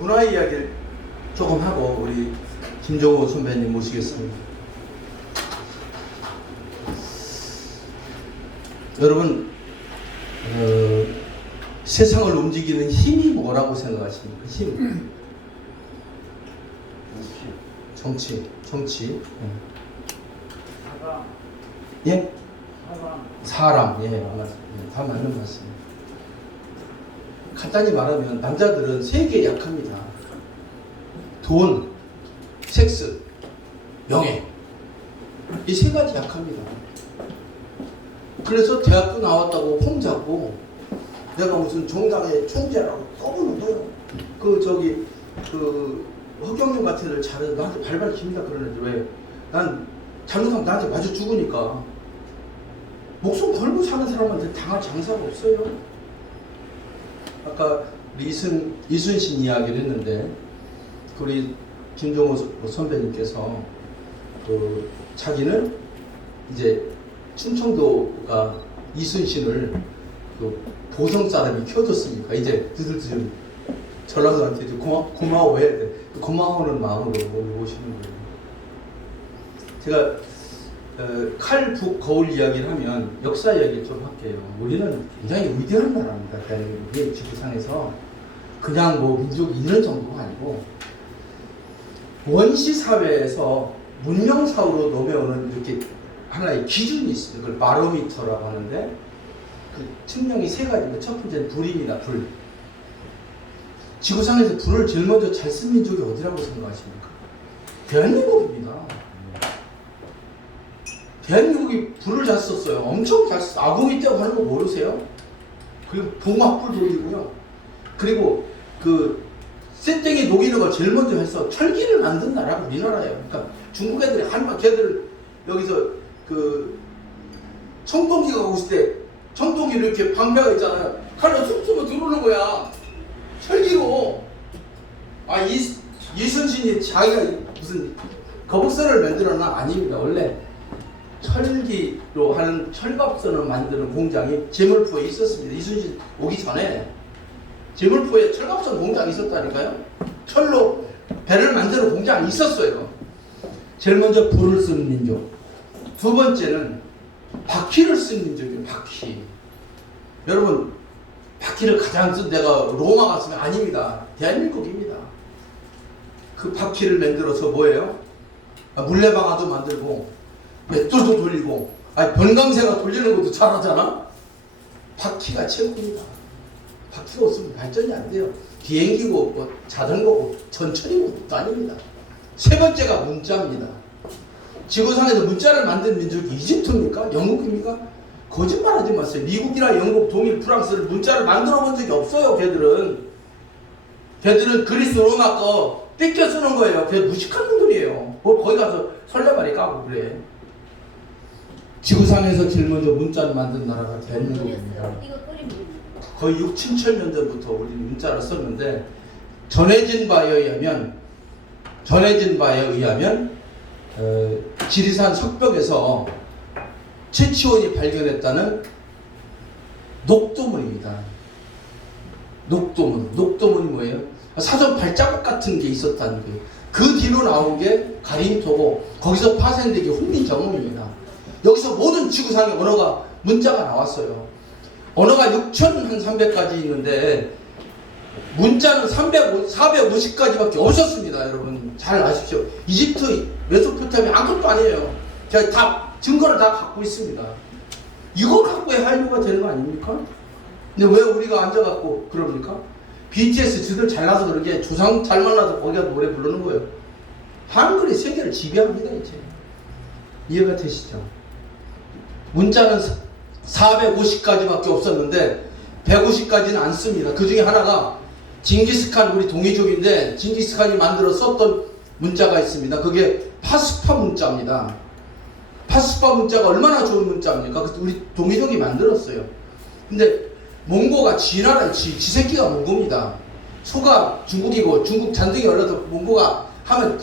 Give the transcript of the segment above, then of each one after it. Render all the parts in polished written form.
문화 이야기를 조금 하고 우리 김종호 선배님 모시겠습니다. 여러분, 세상을 움직이는 힘이 뭐라고 생각하십니까? 힘. 정치. 예? 사람. 예, 맞습니다. 다 맞는 말씀입니다. 간단히 말하면 남자들은 세 개에 약합니다. 돈, 섹스, 명예. 이 세 가지 약합니다. 그래서 대학교 나왔다고 폼 잡고 내가 무슨 정당의 총재라고 떠보는 거예요. 허경영 같은 애들 잘해서 나한테 발발 깁니다. 그러는데 왜? 난 잘못하면 나한테 맞아 죽으니까. 목숨 걸고 사는 사람한테 당할 장사가 없어요. 아까 이순신 이야기를 했는데 우리 김종호 선배님께서 자기는 이제 충청도가 이순신을 보성 사람이 키워줬으니까 이제 드들드들 전라도한테 고마워해야 돼. 고마워하는 마음으로 오시는 거예요. 제가 칼북 거울 이야기를 하면 역사 이야기 좀 할게요. 우리는 굉장히 위대한 나라입니다. 대한민국이 지구상에서 그냥 뭐 민족이 이런 정도가 아니고 원시 사회에서 문명 사회로 넘어오는 이렇게 하나의 기준이 있습니다. 그걸 바로미터라고 하는데 그 측량이 세 가지입니다. 첫 번째는 불입니다. 불. 지구상에서 불을 제일 먼저 잘 쓴 민족이 어디라고 생각하십니까? 대한민국입니다. 대한민국이 불을 잘 썼어요. 엄청 잘 썼어요. 아궁이 떼고 하는 거 모르세요? 그리고 봉합불 돌리고요. 그리고 쇳땡이 녹이는 걸 제일 먼저 해서 철기를 만든 나라가 우리나라예요. 그러니까 중국 애들이 걔들 여기서 청동기가 가고 있을 때 청동기를 이렇게 방패가 있잖아요. 칼로 툭툭 들어오는 거야. 철기로. 이순신이 자기가 무슨 거북선을 만들었나? 아닙니다. 원래 철기로 하는 철갑선을 만드는 공장이 제물포에 있었습니다. 이순신 오기 전에 제물포에 철갑선 공장이 있었다니까요. 철로 배를 만드는 공장이 있었어요. 제일 먼저 불을 쓰는 민족. 두 번째는 바퀴를 쓴 민족이에요. 바퀴. 여러분, 바퀴를 가장 쓴 데가 로마 갔으면 아닙니다. 대한민국입니다. 그 바퀴를 만들어서 뭐예요? 물레방아도 만들고 맷돌도 돌리고 번강새가 돌리는 것도 잘하잖아. 바퀴가 최고입니다. 바퀴가 없으면 발전이 안 돼요. 비행기고 뭐 자전거고 전철이고 또 아닙니다. 세 번째가 문자입니다. 지구상에서 문자를 만든 민족이 이집트입니까? 영국입니까? 거짓말하지 마세요. 미국이나 영국, 독일, 프랑스를 문자를 만들어 본 적이 없어요. 걔들은 그리스 로마 거 뺏겨 쓰는 거예요. 걔 무식한 놈들이에요. 거기 가서 설레발이 까고 그래. 지구상에서 제일 먼저 문자를 만든 나라가 대한민국입니다. 거의 6, 7천 년 전부터 우리는 문자를 썼는데 전해진 바에 의하면 지리산 석벽에서 최치원이 발견했다는 녹도문입니다. 녹도문이 뭐예요? 사전 발자국 같은 게 있었다는 거예요. 그 뒤로 나온 게 가림토고 거기서 파생된 게 훈민정음입니다. 여기서 모든 지구상의 언어가 문자가 나왔어요. 언어가 6,300가지 있는데 문자는 450가지밖에 없었습니다. 여러분 잘 아십시오. 이집트, 메소포타미아 아무것도 아니에요. 제가 다 증거를 다 갖고 있습니다. 이거 갖고 한류가 되는 거 아닙니까? 근데 왜 우리가 앉아갖고 그럽니까? BTS 저들 잘나서 그러게 조상 잘 만나서 거기가 노래 부르는 거예요. 한글이 세계를 지배합니다. 이제 이해가 되시죠? 문자는 450가지밖에 없었는데 150가지는 안 씁니다. 그 중에 하나가 징기스칸 우리 동이족인데 징기스칸이 만들어 썼던 문자가 있습니다. 그게 파스파 문자입니다. 파스파 문자가 얼마나 좋은 문자입니까? 우리 동이족이 만들었어요. 근데 몽고가 지나라 지 새끼가 몽고입니다. 소가 중국이고 중국 잔등이 올라서 몽고가 하면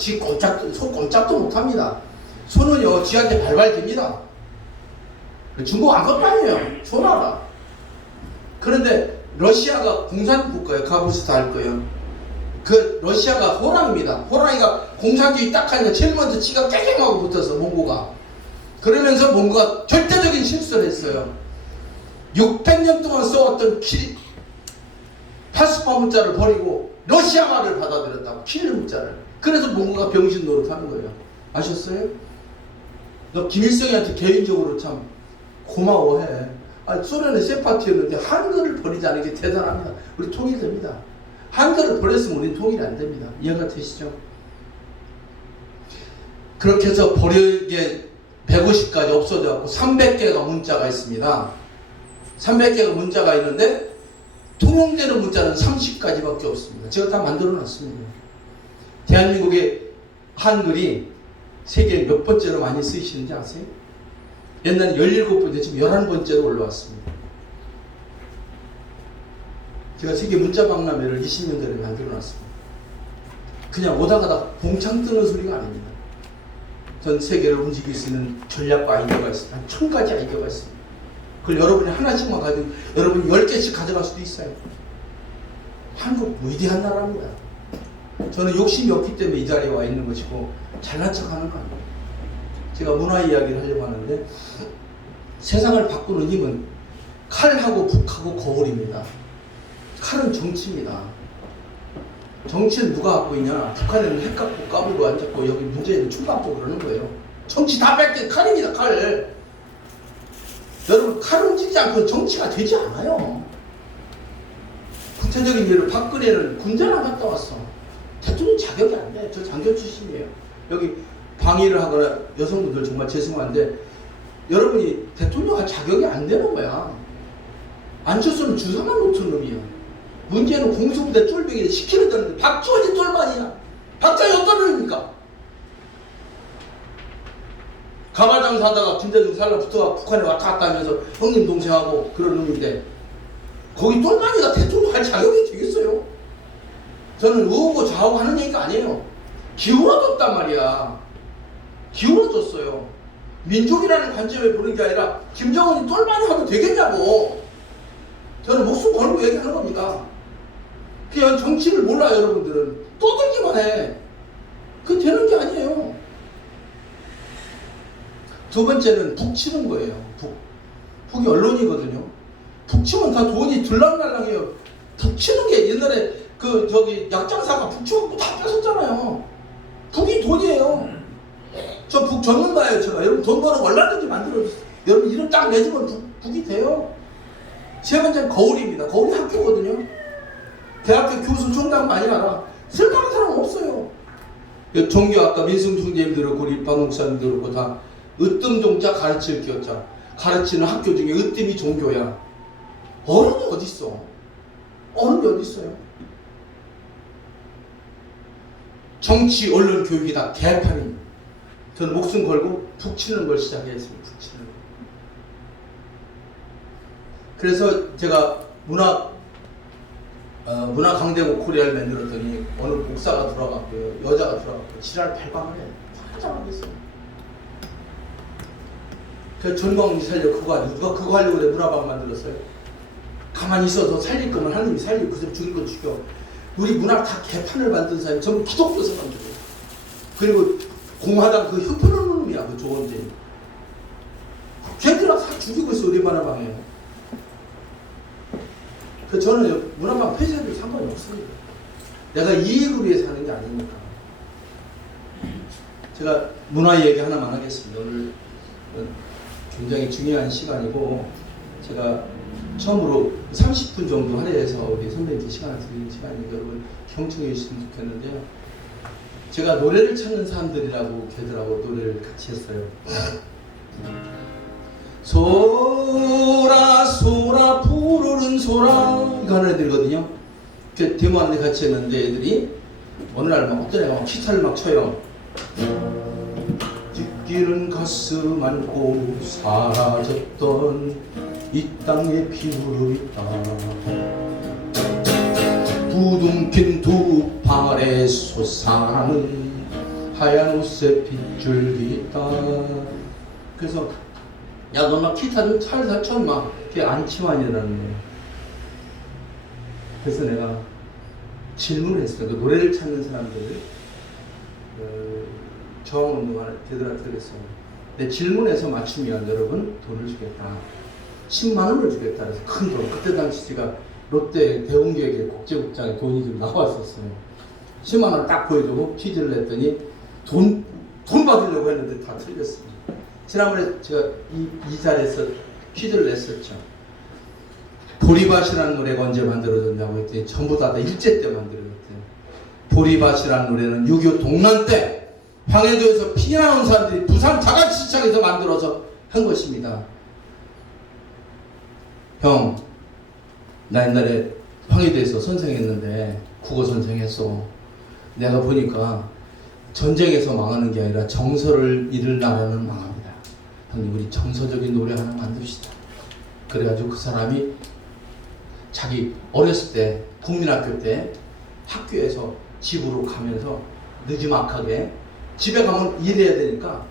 소 꼼짝도 못합니다. 소는요 지한테 발발 깁니다. 중국 아무것도 아니에요. 소나라. 그런데 러시아가 공산국가예요. 가보셔서 알 거예요. 그 러시아가 호랑입니다. 호랑이가 공산주의 딱 하니까 제일 먼저 지가 깨갱하고 붙었어, 몽고가. 그러면서 몽고가 절대적인 실수를 했어요. 600년 동안 써왔던 파스파 문자를 버리고 러시아말을 받아들였다고, 키릴 문자를. 그래서 몽고가 병신 노릇하는 거예요. 아셨어요? 너 김일성이한테 개인적으로 참 고마워해. 소련의 세파티였는데 한글을 버리지 않은 게 대단합니다. 우리 통일됩니다. 한글을 버렸으면 우리는 통일이 안 됩니다. 이해가 되시죠? 그렇게 해서 버리게 150까지 없어져갖고 300개가 문자가 있습니다. 300개가 문자가 있는데 통용되는 문자는 30가지밖에 없습니다. 제가 다 만들어 놨습니다. 대한민국의 한글이 세계 몇 번째로 많이 쓰이시는지 아세요? 옛날에 17번째, 지금 11번째로 올라왔습니다. 제가 세계 문자박람회를 20년 전에 만들어 놨습니다. 그냥 오다 가다 봉창 뜨는 소리가 아닙니다. 전 세계를 움직일 수 있는 전략과 아이디어가 있습니다. 한 1000가지 아이디어가 있습니다. 그걸 여러분이 하나씩만 가지고 여러분이 10개씩 가져갈 수도 있어요. 한국 위대한 나라입니다. 저는 욕심이 없기 때문에 이 자리에 와 있는 것이고 잘난 척 하는 거 아닙니다. 제가 문화 이야기를 하려고 하는데 세상을 바꾸는 힘은 칼하고 북하고 거울입니다. 칼은 정치입니다. 정치는 누가 갖고 있냐? 북한에는 핵 갖고 까불고 앉았고 여기 문재인은 총 갖고 그러는 거예요. 정치 다 뺏긴 칼입니다. 칼. 여러분, 칼 움직이지 않고 정치가 되지 않아요. 구체적인 예로 박근혜는 군대랑 갔다 왔어. 대통령 자격이 안 돼. 저 장교 출신이에요. 여기 방위를 하거나 여성분들 정말 죄송한데 여러분이 대통령 할 자격이 안 되는 거야. 안철수는 주사만 놓던 놈이야. 문제는 공수부대 쫄병이 시키는 데는데 박지원이 쫄만이야. 박정희 어떤 놈입니까? 가마장사 하다가 김대중 살라 붙어가 북한에 왔다 갔다 하면서 형님 동생하고 그런 놈인데 거기 똘마니가 대통령 할 자격이 되겠어요? 저는 의하고 좌우고 하는 얘기가 아니에요. 기울어졌단 말이야. 기울어졌어요. 민족이라는 관점에 보는 게 아니라 김정은이 똘마니 하면 되겠냐고. 저는 목숨 걸고 얘기하는 겁니다. 그냥 정치를 몰라. 여러분들은 떠들기만 해. 그게 되는 게 아니에요. 두 번째는 북 치는 거예요. 북이 언론이거든요. 북 치면 다 돈이 들락날락해요. 북 치는 게 옛날에 약장사가 북 치고 다 뺏었잖아요. 북이 돈이에요. 저 북 전문가예요. 제가 여러분 돈 버는 얼마든지 만들어주세요. 여러분 이름 딱 내주면 북이 돼요. 세 번째는 거울입니다. 거울이 학교거든요. 대학교 교수 총장 많이 알아. 쓸만한 사람은 없어요. 종교 아까 민승 총재님들 그렇고 우리 박 목사님들 그렇고 다 으뜸 종자 가르칠 기였자. 가르치는 학교 중에 으뜸이 종교야. 어른이 어딨어? 어른이 어딨어요? 정치, 언론, 교육이 다 개판입니다. 저는 목숨 걸고 북 치는 걸 시작했습니다. 북 치는 거. 그래서 제가 문화 강대국 코리아를 만들었더니 어느 목사가 들어갔고요. 여자가 들어갔고 지랄 발광을 해. 화장하겠어요. 그 전광훈이 살려 그거 아니고 누가 그거 하려고 내 문화방 만들었어요? 가만히 있어서 살릴 거면 하나님이 살리고 그래서 죽일 건 죽여. 우리 문화를 다 개판을 만든 사람이 전부 기독교서만 죽여. 그리고 공화당 그 흡혈하는 놈이야. 그 조원진. 걔들아 다 죽이고 있어. 우리 문화방에. 그 저는 문화방 폐쇄해도 상관이 없습니다. 내가 이익을 위해서 하는 게 아니니까. 제가 문화 얘기 하나만 하겠습니다. 오늘 굉장히 중요한 시간이고 제가 처음으로 30분 정도 할애해서 우리 선배님께 시간을 드리는 시간이니까 여러분 경청해 주시면 좋겠는데요. 제가 노래를 찾는 사람들이라고 걔들하고 노래를 같이 했어요. 소라 소라 푸르른 소라 이거 하는 애들이거든요. 그 데모 안에 같이 했는데 애들이 어느 날 막 어떤 애가 막 기타를 막 쳐요. 찢기는 가슴 안고 사라졌던 이 땅의 피부르있다. 부둥킨 두 팔에 솟아나는 하얀 옷에 핏줄기 있다. 그래서 야 너 막 기타 좀 살살 쳐 막 그게 안치환이라는 거예요. 그래서 내가 질문을 했어요. 그 노래를 찾는 사람들 저항운동을 되돌아 들었어요. 근데 질문에서 맞추면 여러분 돈을 주겠다. 10만 원을 주겠다. 그래서 큰 돈. 그때 당시 제가 롯데 대웅기획의 국제국장에 돈이 좀 나왔었어요. 10만 원 딱 보여주고 퀴즈를 냈더니 돈 받으려고 했는데 다 틀렸습니다. 지난번에 제가 이 자리에서 퀴즈를 냈었죠. 보리밭이라는 노래가 언제 만들어졌냐고 했더니 전부 다 일제 때 만들어졌대요. 보리밭이라는 노래는 6.25 동란 때 황해도에서 피난온 사람들이 부산 자갈치장에서 만들어서 한 것입니다. 형, 나 옛날에 황해도에서 선생했는데 국어 선생했어. 내가 보니까 전쟁에서 망하는 게 아니라 정서를 잃을 나라는 망합니다. 형님, 우리 정서적인 노래 하나 만듭시다. 그래가지고 그 사람이 자기 어렸을 때 국민학교 때 학교에서 집으로 가면서 느지막하게 집에 가면 일해야 되니까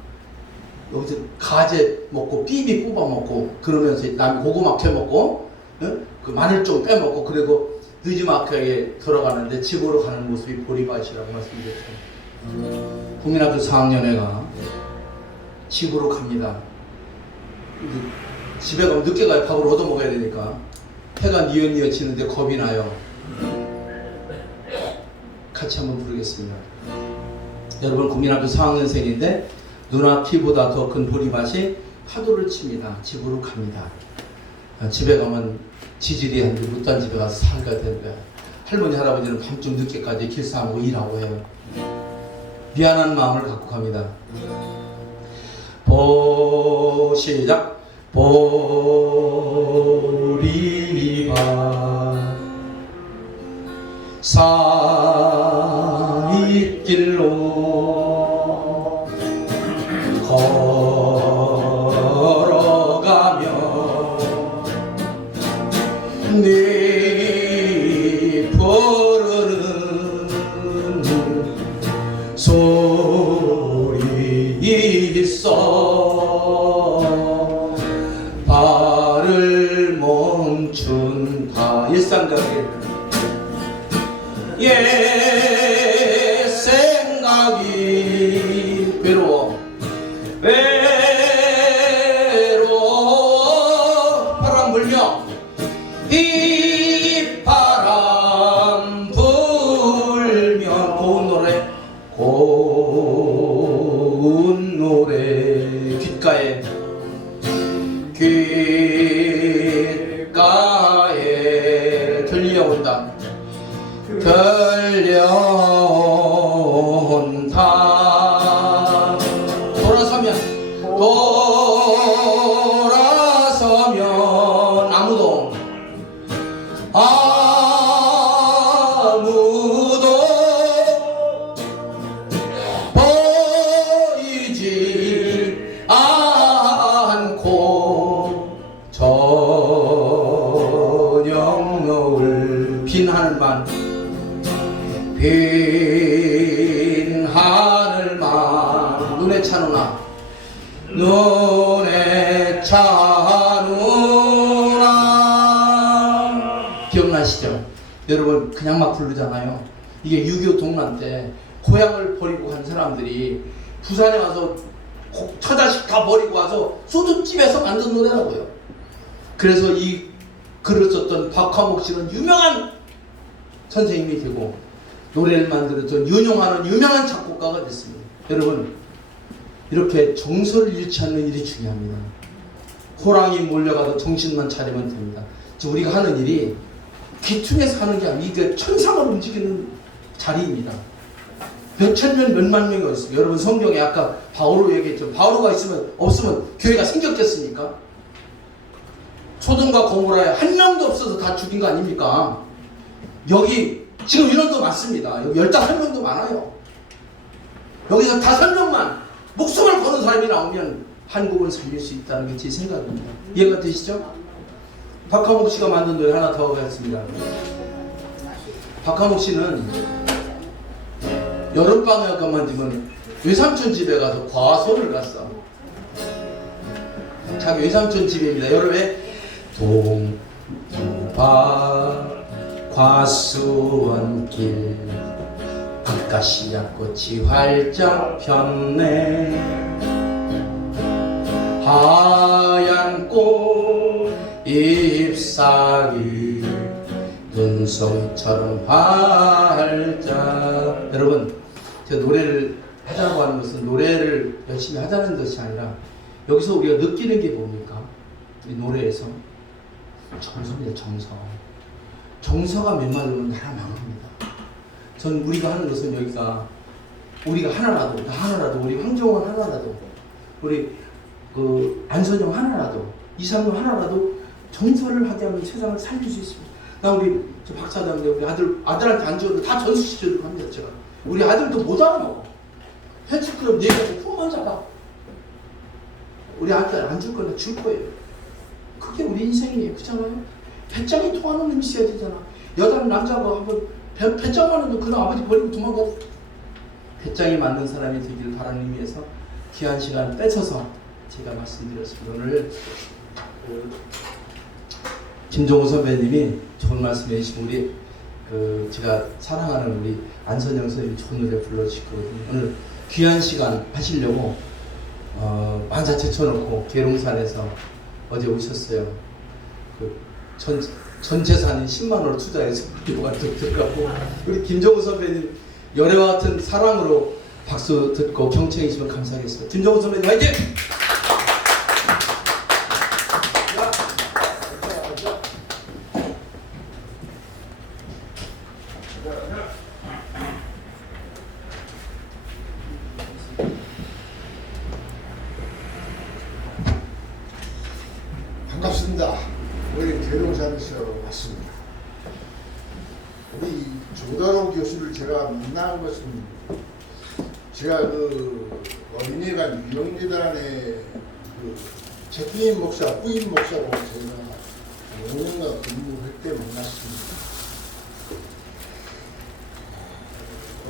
여기서 가재 먹고 삐비 뽑아 먹고 그러면서 남이 고구마 캐 먹고 그 마늘 좀 빼먹고 그리고 느지막하게 돌아가는데 집으로 가는 모습이 보리밭이라고 말씀드렸죠. 국민학교 4학년애가 집으로 갑니다. 집에 가면 늦게 가요. 밥을 얻어 먹어야 되니까. 해가 뉘엿뉘엿 지는데 겁이 나요. 같이 한번 부르겠습니다. 여러분, 국민학교 4학년생인데 눈앞이보다 더 큰 보리밭이 파도를 칩니다. 집으로 갑니다. 집에 가면 지질이 한데 못단 집에 가서 살게 되는 거야. 할머니 할아버지는 밤중 늦게까지 길상하고 일하고 해요. 미안한 마음을 갖고 갑니다. 시작. 보리밭 사이길로 걸어가며 네 부르는 소리 있어 발을 멈춘다. 일상가게 옛 생각이 외로워 바람 불며 이 바람 불면 고운 노래 귓가에 들려온다. 돌아서면 아무도 보이지 않고 저녁 노을 빈 하늘만 눈에 차누나 기억나시죠? 여러분, 그냥 막 부르잖아요. 이게 6.25 동란 때 고향을 버리고 간 사람들이 부산에 와서 처자식 다 버리고 와서 소주집에서 만든 노래라고요. 그래서 이 글을 썼던 박화목 씨는 유명한 선생님이 되고 노래를 만들었던 윤용하는 유명한 작곡가가 됐습니다. 여러분, 이렇게 정서를 잃지 않는 일이 중요합니다. 호랑이 몰려가도 정신만 차리면 됩니다. 지금 우리가 하는 일이 귀퉁에서 하는 게 아니고 이게 천상을 움직이는 자리입니다. 몇천 명, 몇만 명이 있습니다. 여러분, 성경에 아까 바오로 얘기했죠. 바오로가 없으면 교회가 생겼겠습니까? 소돔과 고모라에 한 명도 없어서 다 죽인 거 아닙니까? 여기 지금 인원도 많습니다. 여기 15명도 많아요. 여기서 5명만 목숨을 거는 사람이 나오면 한국을 살릴 수 있다는 게 제 생각입니다. 이해가 되시죠? 박하목 씨가 만든 노래 하나 더 하겠습니다. 박하목 씨는 여름방학만 되면 외삼촌 집에 가서 과소를 갔어. 자기 외삼촌 집입니다. 여름에 동파 과수원길 아카시아 꽃이 활짝 폈네. 하얀 꽃 잎사귀 눈송이처럼 활짝. 여러분, 제가 노래를 하자고 하는 것은 노래를 열심히 하자는 것이 아니라 여기서 우리가 느끼는 게 뭡니까? 이 노래에서 정서입니다. 정서가 메말르면 나라 망합니다. 전 우리가 하는 것은 여기가 우리가 하나라도, 나 하나라도, 우리 황정원 하나라도, 우리 그 안선영 하나라도, 이상용 하나라도 정서를 하게 하면 세상을 살릴 수 있습니다. 나 우리 저 박사장님 우리 아들한테 안 줘도 다 전수시켜주고 합니다. 제가 우리 아들도 못 알아먹어. 펜치클럽 얘기하고 품만 잡아. 우리 아들 안 줄 거나 줄 거예요. 그게 우리 인생이에요. 그렇잖아요? 배짱이 통하는 놈이 있어야 되잖아. 여자는 남자가 한번 배짱 하는 그런 아버지 버리고 도망가. 배짱이 맞는 사람이 되기를 바라는 의미에서 귀한 시간 뺏어서 제가 말씀드렸습니다. 오늘 김종우 선배님이 좋은 말씀 해주시고 우리 제가 사랑하는 우리 안선영 선생님이 좋은 노래 불러주실 거거든요. 오늘 귀한 시간 하시려고 만사 제쳐놓고 계룡산에서 어제 오셨어요. 전 재산이 10만원을 투자해서 비료가 들어가고 우리 김종우 선배님 열애와 같은 사랑으로 박수 듣고 경청해 주시면 감사하겠습니다. 김종우 선배님 화이팅! 반갑습니다. 우리 계룡산에서 왔습니다. 우리 조다로 교수를 제가 만난 것은 제가 어린이관 유영재단의 재태인 목사, 뿌임 목사로 제가 5년간 근무할 때 만났습니다.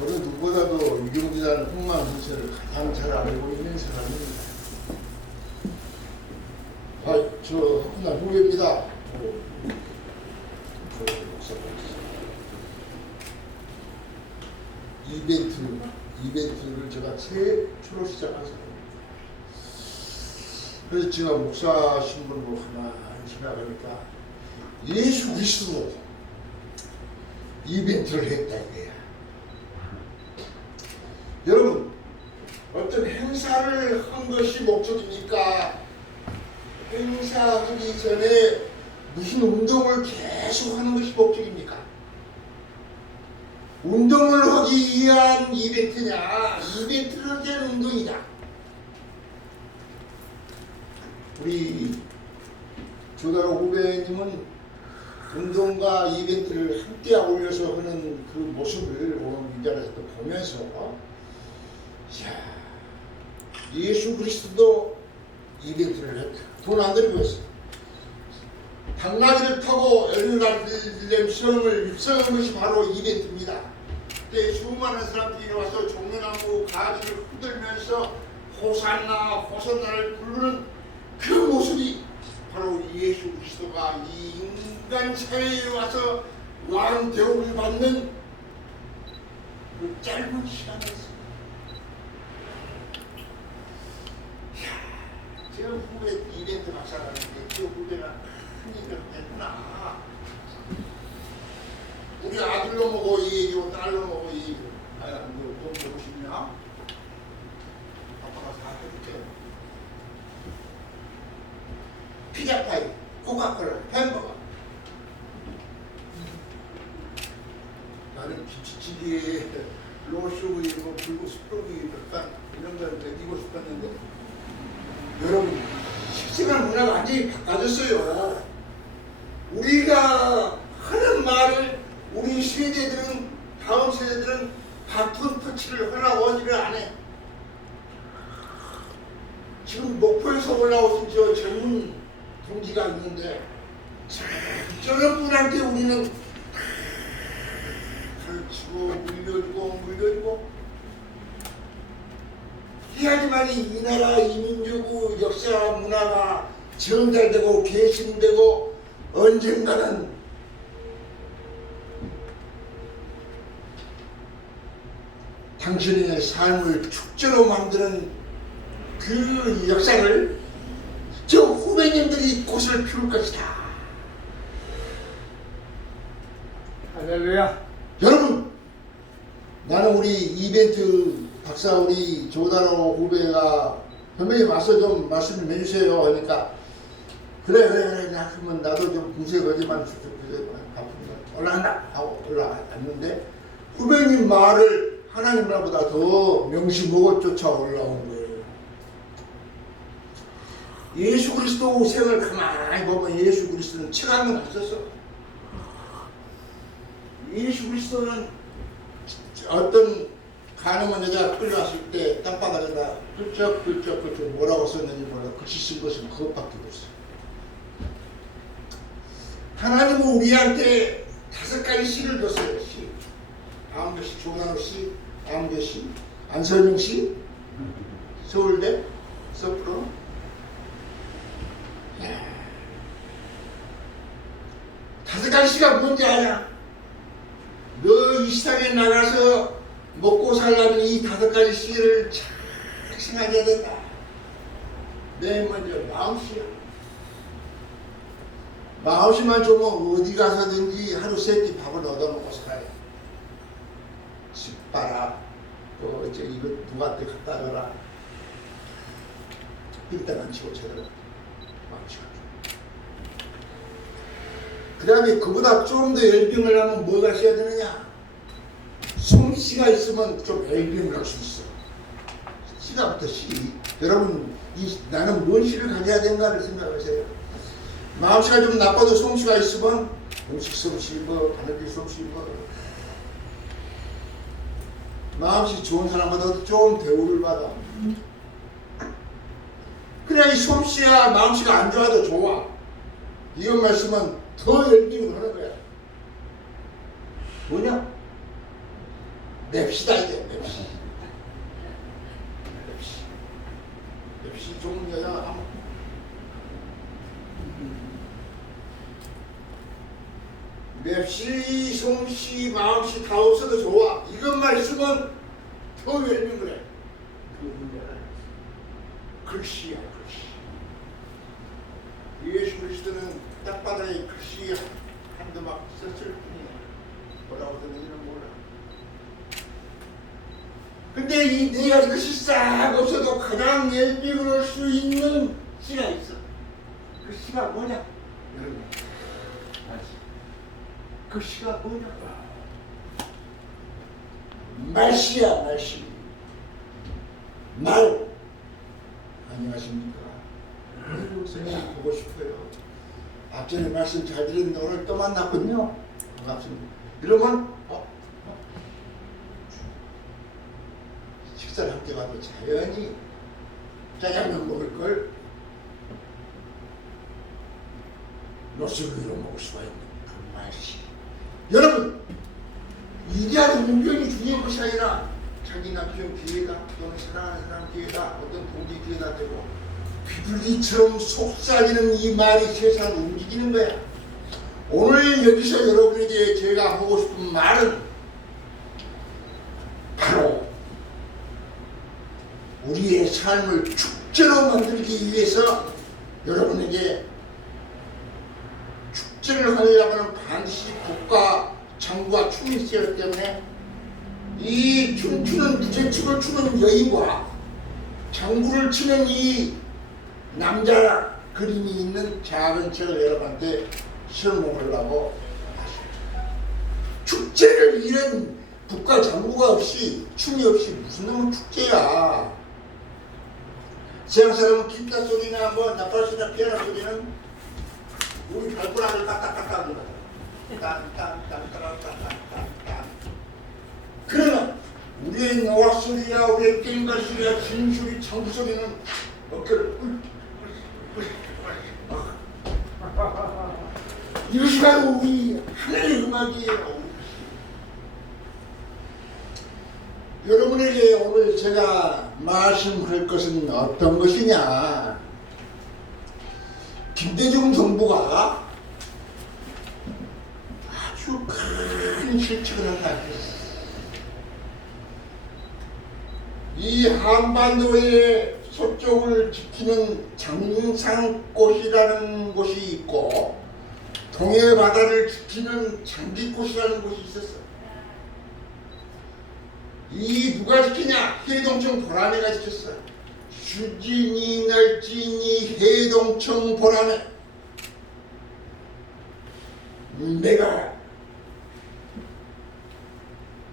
어느 누구보다도 유영재단 흥망성쇠를 가장 잘 알고 있는 사람입니다. 저 학군단 후배입니다. 이벤트를 제가 최초로 시작한 사람입니다. 그래서 제가 목사 신분으로 가만히 생각하니까 예수 그리스도 이벤트를 했다 이거야. 여러분, 어떤 행사를 한 것이 목적입니까? 행사하기 전에 무슨 운동을 계속 하는 것이 목적입니까? 운동을 하기 위한 이벤트냐? 이벤트를 하기 위한 운동이냐? 우리 조다로 후배님은 운동과 이벤트를 함께 어울려서 하는 그 모습을 오늘 이 자리에서 보면서 예수 그리스도도 이벤트를 했다. 돈 안 들고 있어. 당나귀를 타고 예루살렘 성을 입성한 것이 바로 이벤트입니다. 그때 수많은 사람들이 와서 종려나무 가지를 흔들면서 호산나 호산나를 부르는 그 모습이 바로 예수 그리스도가 이 인간 사회에 와서 왕 대우를 받는 그 짧은 시간이었습니다. 제가 후배 이벤트 박사라는데 그 후배가 큰 일을 했구나. 우리 아들로 먹어 이 얘기고 딸로 먹어 이 얘기고. 돈 보고 싶냐? 아빠가 사줄게. 피자파이, 코카콜라, 햄버거. 나는 김치찌개에 로스구이, 불고 숯불고기 이런 걸 먹이고 싶었는데 여러분, 식생활 문화가 완전히 바꿔졌어요. 우리가 하는 말을 우리 세대들은, 다음 세대들은 바톤 터치를 하려고 하지를 안 해. 지금 목포에서 올라오신 저 젊은 동지가 있는데 저런 분한테 우리는 가르치고 물려주고 해야지만 이 나라 이 민족 역사 문화가 전달되고 계승되고 언젠가는 당신의 삶을 축제로 만드는 그 역사를 저 후배님들이 꽃을 피울 것이다. 할렐루야. 여러분, 나는 우리 이벤트 박사 우리 조다로 후배가 선배님 와서 좀 말씀 좀 해주세요. 그러니까 그래 나 그러면 나도 좀 궁세 거지만 올라간다 하고 올라갔는데 후배님 말을 하나님 말보다 더 명심보고 쫓아 올라온 거예요. 예수 그리스도 생을 가만히 보면 예수 그리스도는 체감은 안 썼어. 예수 그리스도는 어떤 가늠한 여자가 끌려왔을 때 땅바닥에다 훌쩍 뭐라고 썼는지 몰라. 글씨 쓴 것은 그것밖에 없어. 하나님은 우리한테 5가지 시를 줬어요. 시. 아무개 씨, 조나노 씨, 아무개 씨, 안선영 씨, 서울대, 서프로. 5가지 시가 뭔지 아냐? 너 이 세상에 나가서 먹고 살려면 이 5가지 시를 잘 생각해야 된다. 맨 먼저 마음씨야. 마음씨만 주면 어디 가서든지 하루 세끼 밥을 얻어먹고 살아야 돼. 숟가락, 이거 누구한테 갖다 줘라. 일단 안 치고 제대로 마음씨가. 그 다음에 그보다 좀 더 열병을 하면 뭐가 있어야 되느냐? 솜씨가 있으면 좀 열병을 할 수 있어. 시가부터 시. 여러분, 나는 뭔 시를 가져야 되는가를 생각하세요. 마음씨가 좀 나빠도 솜씨가 있으면 음식 솜씨, 바느질 솜씨, 마음씨 좋은 사람보다도 좀 대우를 받아. 그래, 이 솜씨야 마음씨가 안 좋아도 좋아. 이것만 있으면 더 열심히 하는 거야. 뭐냐? 맵시다 이게 맵시. 맵시 좋은 여자. 맵시, 솜씨, 마음씨 다 없어도 좋아. 이것만 있으면 더 열심히 그래. 그 문제는 글씨야 글씨. 예수 그리스도는 땅바닥에 글씨 한두 막 썼을 뿐이야. 뭐라고 되는지는 몰라. 근데 이 4가지 글씨 싹 없어도 가장 열심히 할 수 있는 시가 있어. 그 시가 뭐냐? 여러분, 그 시가 뭐냐? 말씨야 말씨. 말. 안녕하십니까? 선생님 보고 싶어요. 앞전에 말씀 잘 드렸는데 오늘 또 만났군요. 반갑습니다. 이러면 식사를 함께 가도 자연히 짜장면 먹을 걸 노스루이로 먹을 수가 있는 그 말씨. 여러분, 이대한 운명이 중요한 것이 아니라 자기 남편 기회다 또는 사랑하는 사람 기회다 어떤 동지 기회다 되고 비둘기처럼 속삭이는 이 말이 세상을 움직이는 거야. 오늘 여기서 여러분에게 제가 하고 싶은 말은 바로 우리의 삶을 축제로 만들기 위해서 여러분에게 축제를 하려면 반드시 국가 장구와 춤이 있어야 하기 때문에 이 춤추는 무제춤을 추는 여인과 장구를 치는 이 남자 그림이 있는 작은 책을 여러분한테 설명하려고 하십니다. 축제를 이런 국가 장구가 없이 춤이 없이 무슨 놈의 축제야. 서양 사람은 기타 소리나 나팔소리나 피아노 소리는 우리 발가락을 까딱까딱 합니다. 그러나 우리의 노악 소리야 우리의 깽갈 소리야 진소리 창구 소리는 어깨를 이것이 바로 우리 하늘의 음악이에요. 여러분에게 오늘 제가 말씀할 것은 어떤 것이냐. 김대중 정부가 아주 큰 실책을 한다. 이 한반도의 서쪽을 지키는 장상꽃이라는 곳이 있고 동해 바다를 지키는 장기꽃이라는 곳이 있었어. 이 누가 지키냐? 해동청 보라매가 지켰어. 수진이 날진이 해동청 보라매. 내가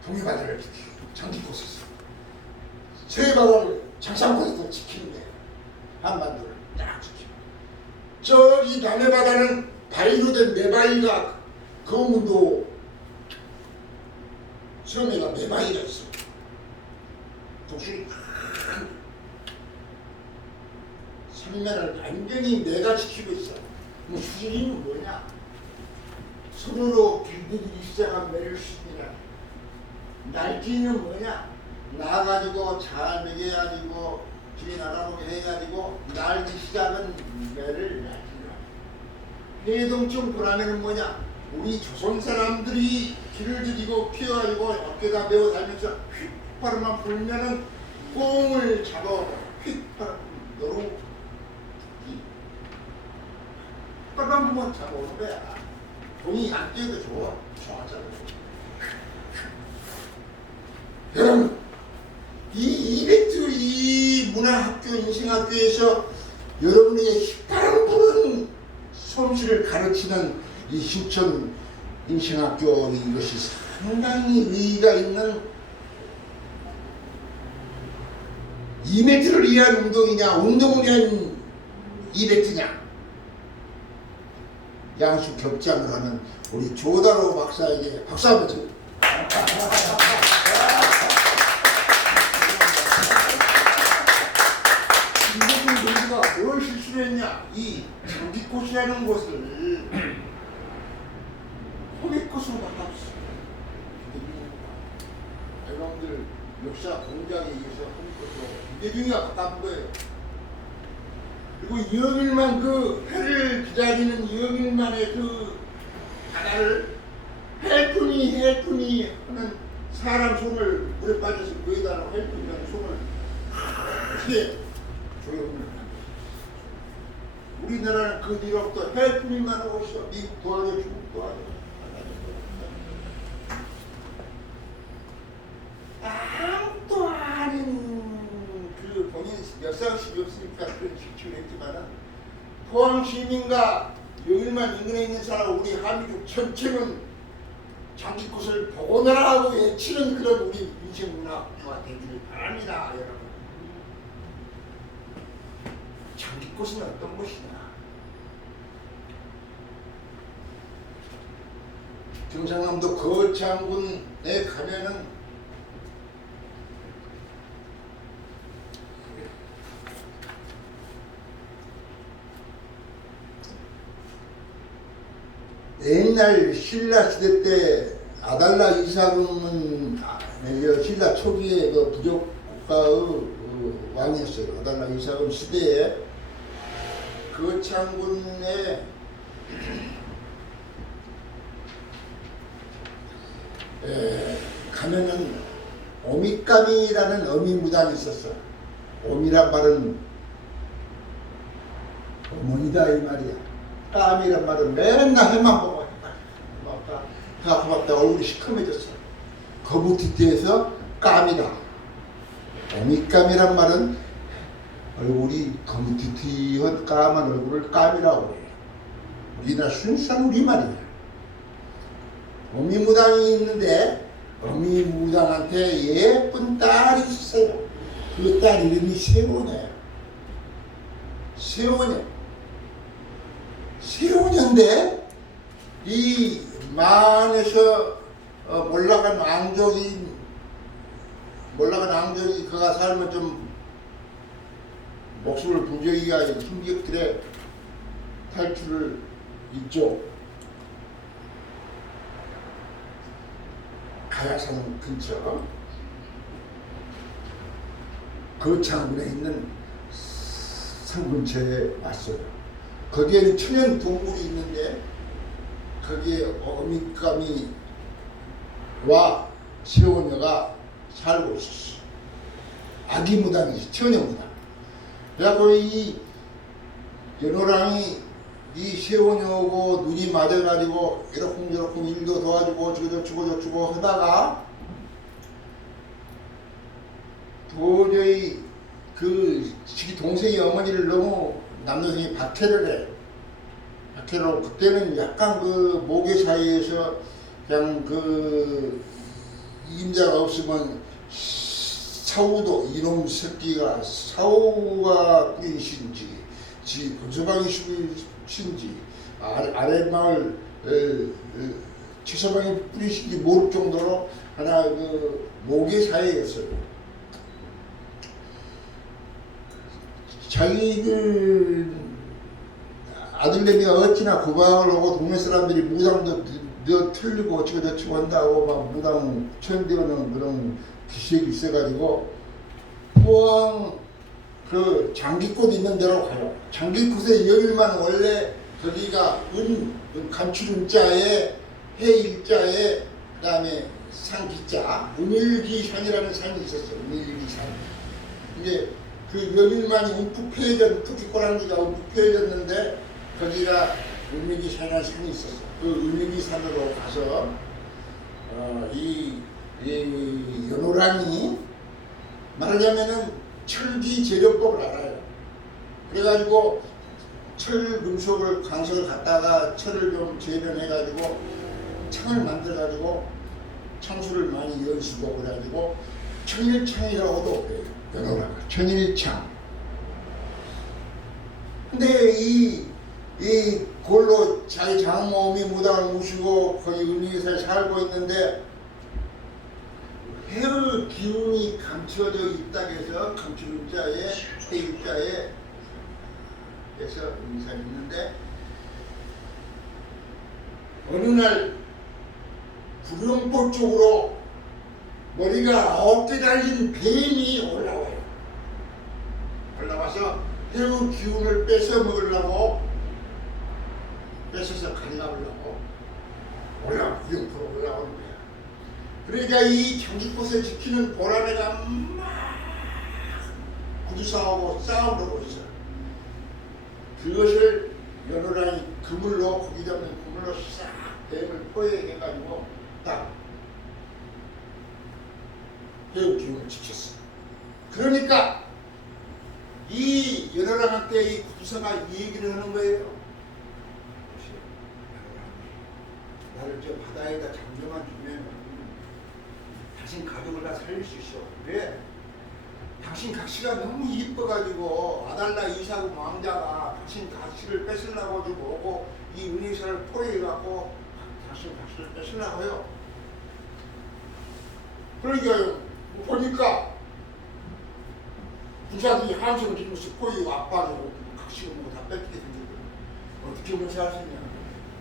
동해 바다를 지키고 장기꽃에서 서해 바다를 장상꽃에서 지키는데 한반도를 딱 지키고 저기 남해 바다는 바위로 된 매바위가 거문도 섬에가 매바위가 있어. 독수리 큰 섬면을 완전히 내가 지키고 있어. 뭐 수진이는 뭐냐? 손으로 길들이기 시작한 매를 수진이라. 날지는 뭐냐? 나가지고 잘 먹여가지고 길이 나가보게 해가지고 날기 시작은 매를 날지라. 해동청 보라매는 뭐냐? 우리 조선 사람들이 길을 들이고 피어가지고 어깨다 메고 다니면서 휙바람만 불면은 꽁을 잡아 휙바람 너로 휘바람 불면 잡아오는 거야. 공이 안 뛰어도 좋아. 좋아하잖아. 여러분, 이 이벤트, 이 문화학교, 인생학교에서 여러분에게 휘바람 부는 솜씨를 가르치는 이 휴천 인생학교 이것이 상당히 의의가 있는 이벤트를 위한 운동이냐, 운동을 위한 이벤트냐. 양수 격장을 하는 우리 조다로 박사에게 박수 한번 쳐. 김대중 동지가 뭘 실수를 했냐? 이 장기꽃이라는 곳을 호미꽃으로 바꿨어. 여러분들 역사 공작에 의해서 호미꽃으로 김대중이가 바꾼 거예요. 그리고 2억일만 그 해를 기다리는 2억일만의 그 바다를 헬프니 하는 사람 손을 물에 빠져서 거기다 헬프니라는 손을 크게 조용을 합니다. 우리나라는 그 뒤로부터 헬프니만 하고 있어. 미국 도와줘, 중국 도와줘. 아무도 아닌 그 본인 역사의식이 없으니까 그런 지출을 했지만은 포항 시민과 여일만 인근에 있는 사람 우리 한민족 전체는 장기꽃을 복원하라 하고 외치는 그런 우리 인생문화가 되기를 바랍니다, 여러분. 장기꽃은 어떤 것이냐? 경상남도 거창군에 가면은 옛날 신라 시대 때 아달라 이사금은 신라 초기에 그 부족국가의 왕이었어요. 아달라 이사금 시대에 거창군에 가면은 오미까미라는 어미무당이 있었어. 오미란 말은 어머니다 이 말이야. 까미란 말은 맨날 해만 보고 고맙다 얼굴이 시커매졌어. 거북튀띠에서 까미다. 오미까미란 말은 얼굴이 거북튀띠한 까만 얼굴을 까미라고 해. 우리나라 순수한 우리말이야. 어미무당이 있는데 어미무당한테 예쁜 딸이 있어요. 그 딸 이름이 세원이에요. 세원인데 이 만에서 몰락한 앙족이 그가 살면 좀 목숨을 부정하기가 힘겹더래. 탈출을 이쪽 가야산 근처 거창군에 있는 성 근처에 왔어요. 거기에는 천연 동물이 있는데 거기에 어미까미와 세원녀가 살고 있었어. 아기 무당이지, 처녀 무당. 그래갖고 이 연호랑이 이 세원이오고 눈이 맞아가지고 이러쿵저러쿵 일도 도와주고 저거 하다가 도저히 그 자기 동생이 어머니를 너무 남동생이 박해를 해. 박해로 그때는 약간 그 모계 사이에서 그냥 그 임자가 없으면 사우도 이놈 새끼가 사우가 꾸이신지 지 권서방이 신지 아랫마을 최서방이 뿌리신지 모를 정도로 하나 그 모계 사이였어요. 자기들 아들내미가 어찌나 구박을 하고 동네 사람들이 무당도 너 틀리고 어쩌고저쩌고 한다고 막 무당 천대는 그런 기색이 있어가지고 포항 그 장기꽃 있는 데로 가요. 장기꽃에 여기만 원래 거기가 감추름자에 해일자에 그다음에 산기자 은일기산이라는 산이 있었어요. 은일기산. 이제 그 여일만이 움푹 패해졌 특히 꼬랑지가 움푹 패해졌는데 거기가 은일기산이라는 산이 있었어요. 그 은일기산으로 가서 이 연호랑이 말하자면은 철기 재련법을 알아요. 그래가지고 철 금속을 강석을 갖다가 철을 좀 재련해가지고 창을 만들어가지고 창수를 많이 연수고 그래가지고 천일창이라고도 그래요. 연호랑 천일창. 근데 이 골로 자기 장모님이 무당을 모시고 거기 은희사에 살고 있는데 해의 기운이 감춰져 있다 해서 감추자에 해일자에 해서 은희사에 있는데 어느 날 구룡포 쪽으로 머리가 9개 달린 뱀이 올라와요. 올라와서 해의 기운을 뺏어 먹으려고 뺏어서 가져가려고 구룡포로 올라오는 거야. 그러니까 이 장기꽃을 지키는 보라매가 막 구두싸우고 싸움을 하고 있어. 그것을 연호랑이 그물로 고기 잡는 그물로 싹 뱀을 포획해가지고 딱 해의 기운을 지켰어. 그러니까 이 연호랑한테 이 구두사가 이 얘기를 하는 거예요. 나를 저 바다에다 잠겨만 주면 당신 가족을 다 살릴 수 있어. 왜? 당신 각시가 너무 이뻐가지고 아달라 이사고 왕자가 당신 각시를 뺏으려고 지금 오고 이 은희사를 포획해갖고 당신 각시를 뺏으려고 해요. 그러니까 보니까 부자들이 한숨을 지면서 포획 아빠로 각시를 뭐 다 뺏기게 생겼거든. 어떻게 보면 생각하시냐.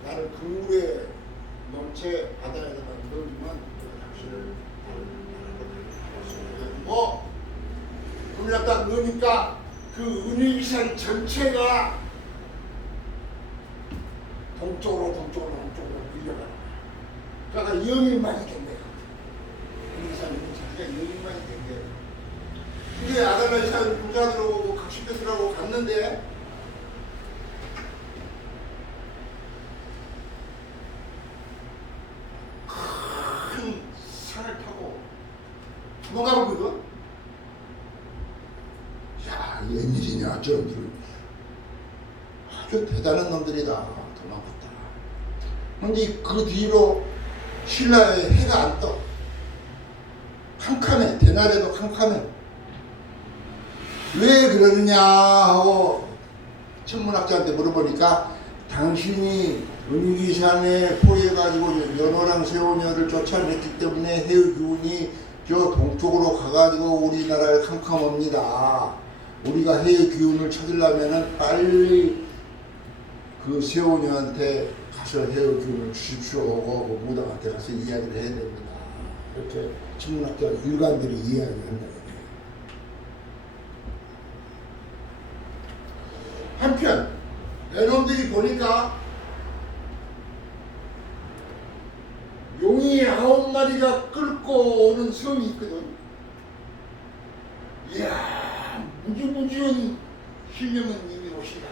나를 그물에 넘체 바다에다가 넣어주면 그 각시를 그걸 딱 넣으니까 그 은일기산 전체가 동쪽으로 밀려가는 거야. 그러니까 영일만이 된 거야. 은일기산 전체가 영일만이 된 거야. 근데 아달라이산 부자들하고 각시패스라고 갔는데 큰 산을 타고 도망가거든. 야, 웬일이냐, 저놈들 아주 대단한 놈들이다. 도망갔다. 근데 그 뒤로 신라에 해가 안 떠. 캄캄해. 대낮에도 캄캄해. 왜 그러느냐 하고 천문학자한테 물어보니까 당신이 은희기산에 포위해가지고 연호랑 세원녀를 쫓아냈기 때문에 해의 기운이 저 동쪽으로 가가지고 우리나라에 캄캄합니다. 우리가 해의 기운을 찾으려면은 빨리 그 세원녀한테 가서 해의 기운을 주십시오 하고 그 무당한테 가서 이야기를 해야 됩니다. 이렇게 천문학자 일관들이 이야기를 한다. 한편 내놈들이 보니까 용이 9마리가 끌고 오는 섬이 있거든. 이야, 송지은 신령은 이미 오시다.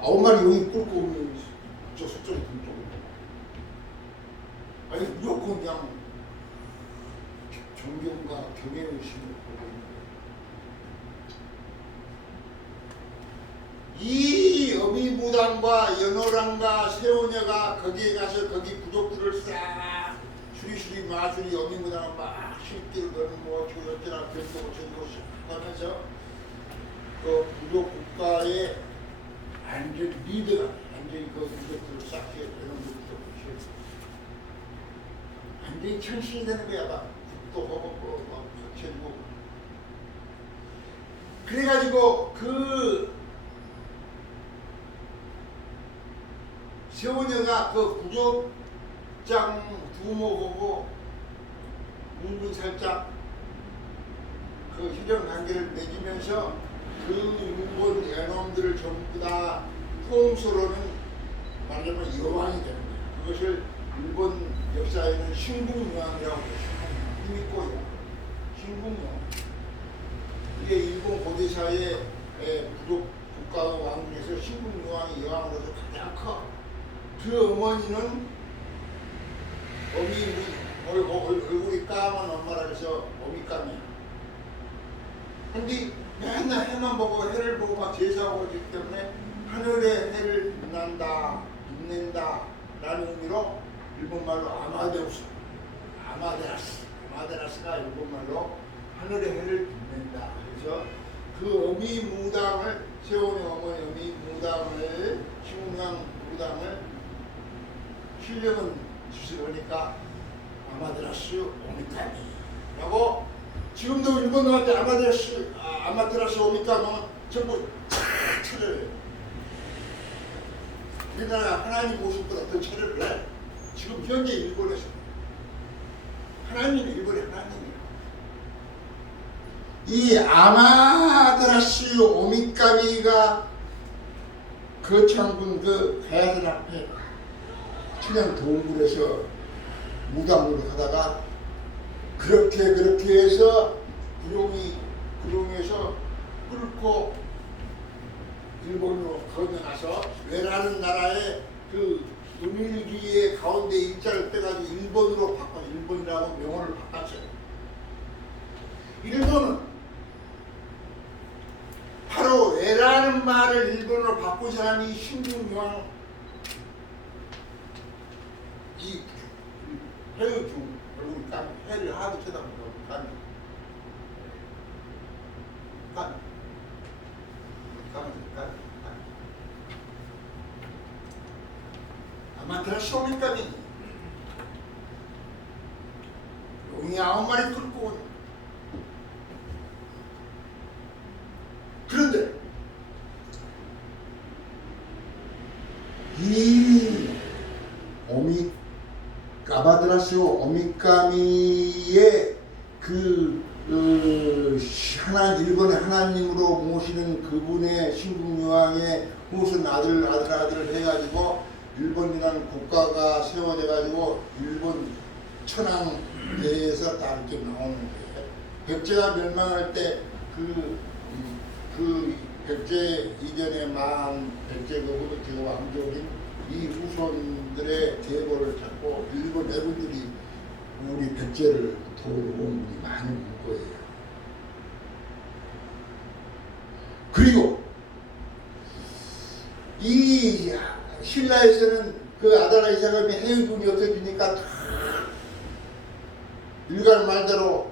9마리 용이 끌고 오면 저 서쪽에 동쪽으로. 아니 무조건 그냥 존경과 경외의식을 보고 있는 거예요. 이 어미부당과 연호랑과 세오녀가 거기에 가서 거기 부족들을 싹 수리수리 마수리 어미부당을 막 실기를 거는 뭐 조였잖아 별도고 저리고 하면서 그 부족 국가의 완전 리더가 완전히 그 부족들을 싹 해야 되는 것도 완전히 천신이 되는 거야. 막 국도 하고 막 거쳐지고 그래가지고 그 세원녀가 그 부족장 두모보고 문분 살짝 그 혈연 관계를 맺으면서 그 일본 애놈들을 전부 다 통수로는 말하자면 여왕이 되는 거예요. 그것을 일본 역사에는 신궁여왕이라고 해요. 힘있고 신궁여왕. 이게 일본 고대사의 부족 국가와 왕 중에서 신궁여왕이 여왕으로서 가장 커. 그 어머니는 얼굴이 까만 엄마라 그래서 어미까미야. 근데 맨날 해만 보고 해를 보고 막 제사하고 있기 때문에 하늘에 해를 빛난다, 빛낸다 라는 의미로 일본말로 아마데라스가 일본말로 하늘의 해를 빛낸다. 그래서 그 어미무당을 세원의 어머니 어미무당을 신궁양 무당을 신령은 짓을 하니까 아마데라스 오미카미라고 지금도 일본어한테 아마테라스 오미카미는 전부 다 차려요. 우리나라 하나님 모습보다 더 차려를 해. 지금 현재 일본에서 하나님은 일본의 하나님이에요. 이 아마테라스 오미카미가 거창군 그 가야산 앞에 춘향 동굴에서 무당으로 하다가 그렇게 해서 구룡에서 뚫고 일본으로 건너가서 외라는 나라의 그 음일기의 가운데 일자를 빼가지고 일본으로 바꿔 일본이라고 명호를 바꿨어요. 일본은 바로 외라는 말을 일본어로 바꾼 사람이 신궁여왕 이 해의 중 해를 하도 쳐다보고 아마테라스 오미카미 용이 9마리 끌고 온. 그런데 이 아마테라스 오미카미의 일본의 하나님으로 모시는 그분의 신궁여왕의 후손 아들을 해가지고 일본이라는 국가가 세워져가지고 일본 천황대에서 다 이렇게 나오는 거예요. 백제가 멸망할 때 그 백제 이전의 백제 그 왕족인 이 후손들의 계보를 찾고 일본 애군들이 우리 백제를 도우러 온 분이 많이 올 거예요. 그리고 이 신라에서는 그 아다라 이사감이 해군이 없어지니까 다 일갈 말대로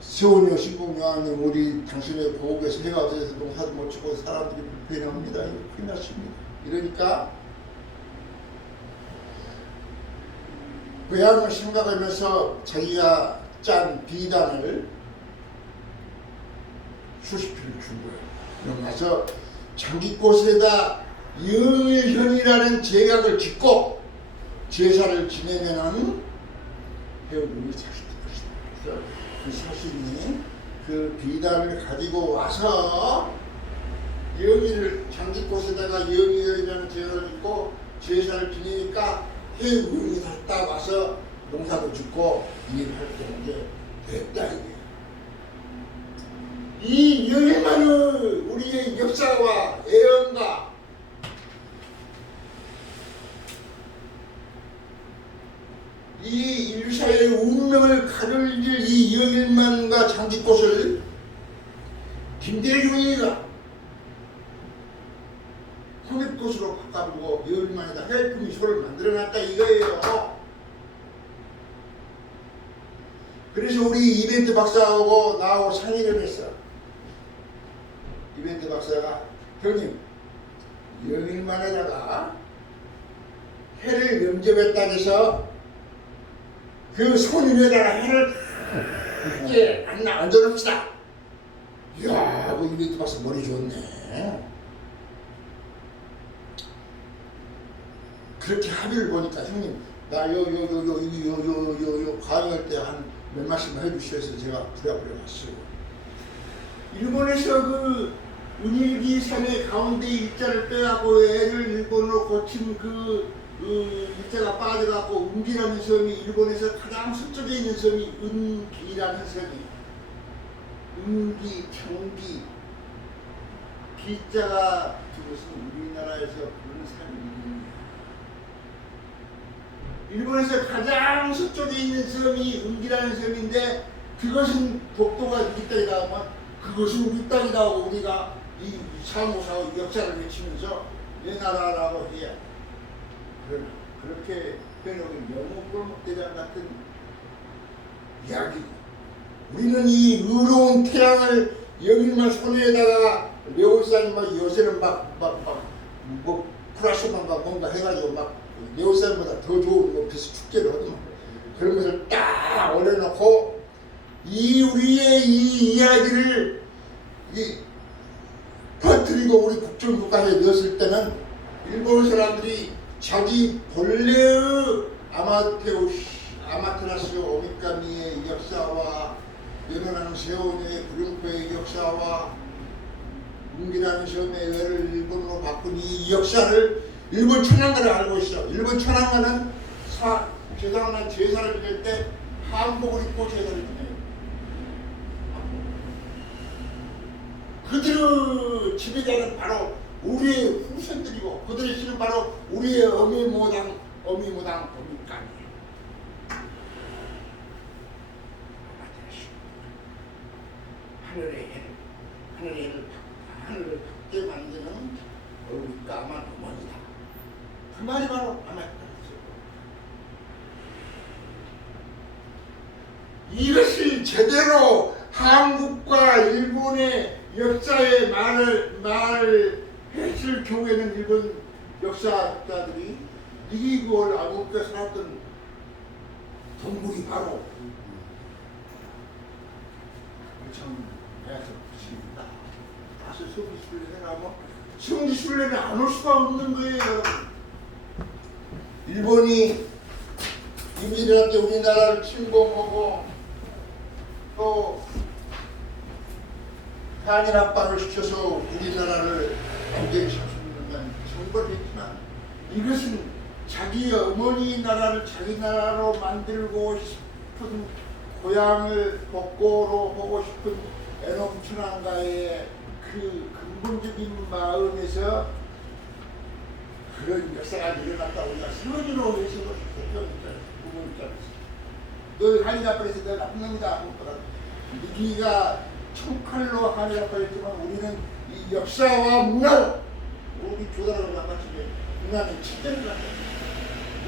세원여 신궁여왕님 우리 당신의 고국에서 해가 없어져서 농사도 못 치고 사람들이 불편해합니다. 이거 큰일 났습니다. 이러니까 고향을 생각하면서 자기가 짠 비단을 수십 필을 준 거예요. 그럼 가서 장기꽃에다 영일현이라는 제각을 짓고 제사를 지내면은 해오름이 자식될 것이다. 그래서 그 사신이 그 비단을 가지고 와서 장기꽃에다가 영일현이라는 제각을 짓고 제사를 지내니까 해오름이 딱 와서 농사도 짓고 일할 때 이제 됐다 이게. 이 여기만의 우리의 역사와 애언가 이 인류사의 운명을 가르질 이 여일만과 장기꽃을 김대중이가 홍익꽃으로 바꿔보고 여일만에다 헬프미소를 만들어놨다 이거예요. 그래서 우리 이벤트 박사하고 나하고 상의를 했어. 이벤트 박사가 형님 여일만에다가 해를 면접했다 해서 그 손 위에다가 해를 이렇게 얹어놓읍시다. 이야, 그 이벤트 박사 머리 좋네. 그렇게 합의를 보니까 형님 나 강의할 때 한 몇 말씀만 해주셔서 제가 부랴부랴 왔어요. 일본에서 그 은일기 섬의 가운데 일자를 빼갖고 애를 일본으로 고친 그 일자가 빠져갖고 은기라는 섬이 일본에서 가장 서쪽에 있는 섬이 은기라는 섬이 은기, 평기 기자가 그것은 우리나라에서 부르는 섬이 일본에서 가장 서쪽에 있는 섬이 은기라는 섬인데 그것은 독도가 우리 땅이다 하면 그것은 우리 땅이다 하고 우리가 이 사무사의 역사를 외치면서 내 나라라고 해야 그렇게 해놓은 영웅골목대장 같은 이야기. 우리는 이 의로운 태양을 여기만 손에다가 네올산 막 요새는 뭐 플라스만 뭔가 해가지고 막 네올산보다 더 좋은 뭐 비슷 축제를 하더만 그런 것을 딱 올려놓고 이 우리의 이 이야기를 퍼뜨리고 우리 국정국가에 넣었을 때는 일본 사람들이 자기 본래의 아마테라스 오미카미의 역사와 연원하는 세원의 구룡포의 역사와 문기라는 섬의 외를 일본으로 바꾼 이 역사를 일본 천황가를 알고 있어. 일본 천황가는 제사나 제사를 지낼 때 한복을 입고 제사를 지내요. 그들의 지배자는 바로 우리의 후손들이고 그들의 신은 바로 우리의 어미모당 어미간이에요. 하늘을 밝게 만드는 우리 까만 어머니다. 그 말이 바로 아마테라스. 이것을 제대로 한국과 일본의 역사의 말을 했을 경우에는 일본 역사학자들이 이걸 아무것도 살았던 동굴이 바로 참 해석입니다. 다시 성지순례를 하면 성지순례는 안 올 수가 없는 거예요. 일본이 임진왜란 때 우리나라를 침공하고 또 한일 합방을 시켜서 우리나라를 완전히 잡수는 건 정벌을 했지만 이것은 자기 어머니 나라를 자기 나라로 만들고 싶은 고향을 복고로 보고 싶은 애놈천황가의 그 근본적인 마음에서 그런 역사가 일어났다 우리가 선으로 해석을 했죠. 너 한일 합방에서 너 나쁜 놈이다. 니가 총칼로 한일 합방을 했지만 우리는 이 역사와 문화로 우리 조달을 나갔지만 문화는 진짜를 갖다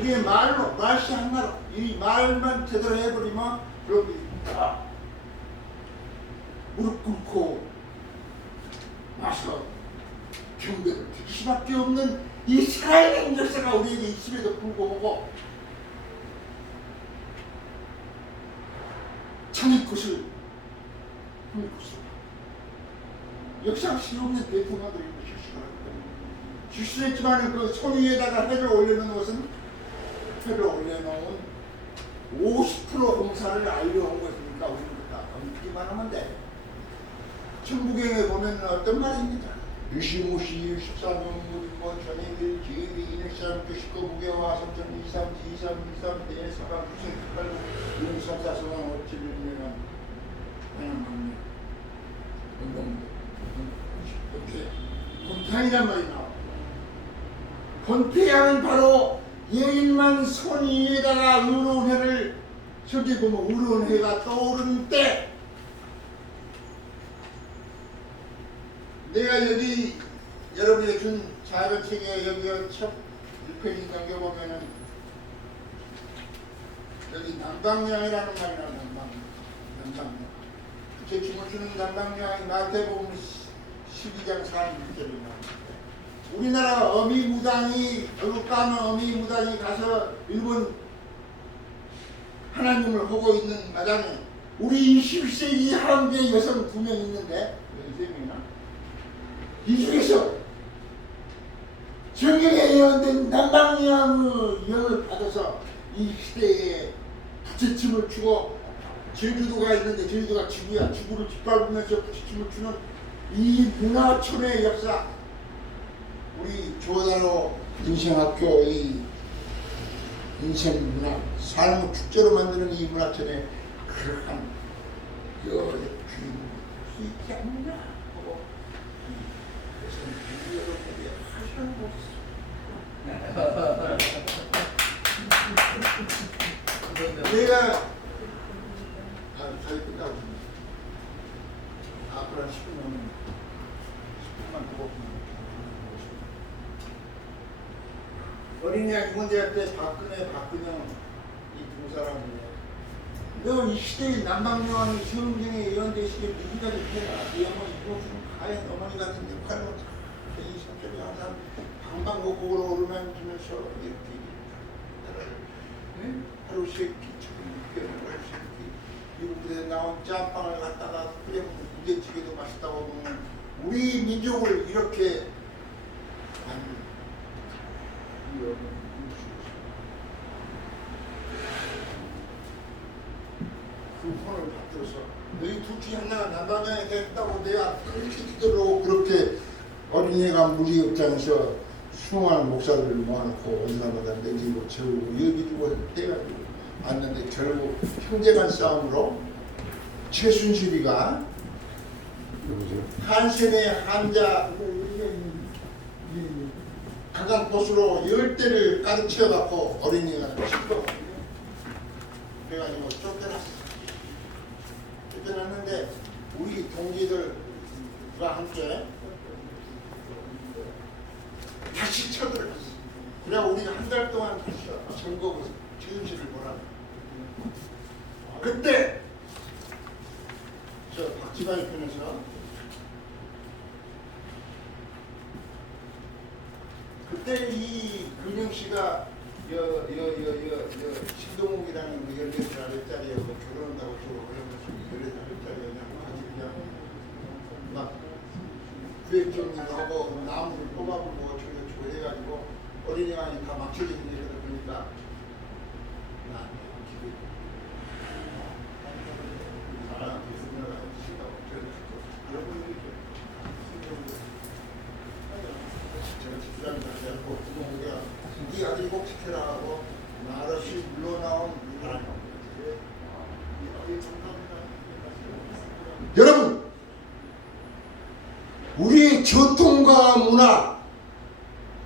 우리의 말로 말씨 하나로 이 말만 제대로 해버리면 그럼 다 무릎 꿇고 와서 경배를 드릴 수밖에 없는 이 살아있는 역사가 우리에게 있음에도 불구하고 자기 것을 역사 실없는 대통령들이 실수했지만 그 손 위에다가 해를 올려놓은 것은 해를 올려놓은 50% 공사를 알려온 것이니까 우리는 다 얹기만 하면 돼. 천부경에 보면 어떤 말이 있는지 유시무시 14년 무리권 전인들 기획이 인일산 99부계와 3.23 대사가 구성 18부 윤성사성왕 어찌를 유명한 하나님 권태양이란 말이 나와. 권태양은 바로 여인만 손 위에다가 의로운 해를 저기 보면 의로운 해가 떠오르는 때 내가 여기 여러분이 준 작은 책에 여기 첫 1페이지 넘겨보면은 여기 남방향이라는 말이 나와. 남방향. 제 춤을 추는 남방향이 마태복음 12장 46절입니다. 우리나라 어미무당이 얼룩가는 어미무당이 가서 일본 하나님을 보고 있는 마당에 우리 21세기 한국의 여성 2명 있는데 3명이나 이 중에서 성경에 예언된 남방향의 영을 받아서 이 시대에 부채춤을 추고 제주도가 있는데 제주도가 지구야. 지구를 짓밟으면서 부채춤을 추는 이 문화촌의 역사, 우리 조단호 인생학교의 인생문화, 삶을 축제로 만드는 이 문화촌에 그러한 여의 주인공이 있지 않느냐 하고 여러분들이 하시는 것이 내가 저희 끝나고 앞으로 한 10분만 더 어린이날 유문대학 때 박근영 이 두 사람이에요. 너 이 시대의 남방여왕이 성경에 예언되시길 믿기까지 해라. 이 어머니 이곳은 가연 어머니 같은 역할을 이 성격이 항상 방방곡곡으로 오르면주면서 이렇게 하루 세끼처럼 하루 세끼 미국에 나온 짬빵을 갖다가 끓여먹는 부대찌개도 맛있다고 보면 우리 민족을 이렇게 그 손을 받들어서 너희 둘 중에 하나가 남방향이 됐다고 내가 그렇게 기도로 그렇게 어린이가 무리 입장에서 수많은 목사들을 모아놓고 어디나마다 매기고 재우고 여기주고 해가지고 왔는데 결국 형제간 싸움으로 최순실이가 한센의 한자 가장 보수로 10대를 가득 채워갖고 어린이가 쳤거든요. 그래가지고 쫓겨났는데 우리 동지들과 함께 다시 쳐들어갔어. 그래 우리가 한 달 동안 다시 전국을 최순실을 보라. 그때 저 박지만이 편에서 그때 이 근영 씨가 신동욱이라는 14살짜리에 결혼한다고 또 그래가지고 14살짜리냐고 아주 그냥 막 구획정리를 하고 나무를 뽑아보고 저거 해가지고 어린이왕이 다 막혀진 일이다 보니까 나 기분 사람한테 생각을 하시다고 그런 분들이 제가 집사람 가지고 부모가 네 아들 꼭 지켜라 하고 말없이 물러나온 사람이 여러분 우리 전통과 문화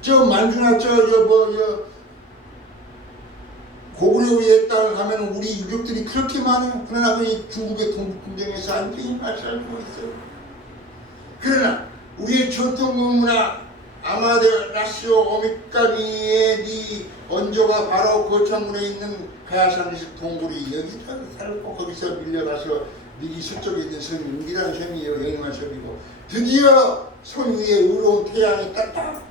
저 만주나 고구려의 땅을 가면 우리 유족들이 그렇게 많아요. 그러나 그 중국의 동북풍경에서 안전히 발살하고 있어요. 그러나 우리의 전통 문화 아마데라시오 오미카미의 네 원조가 바로 거창군에 있는 가야산리식 동굴이 여기서 살고 거기서 밀려가서 네 서쪽에 있는 섬이 은기라는 섬이에요. 영림한 섬이고 드디어 손 위에 의로운 태양이 떴다.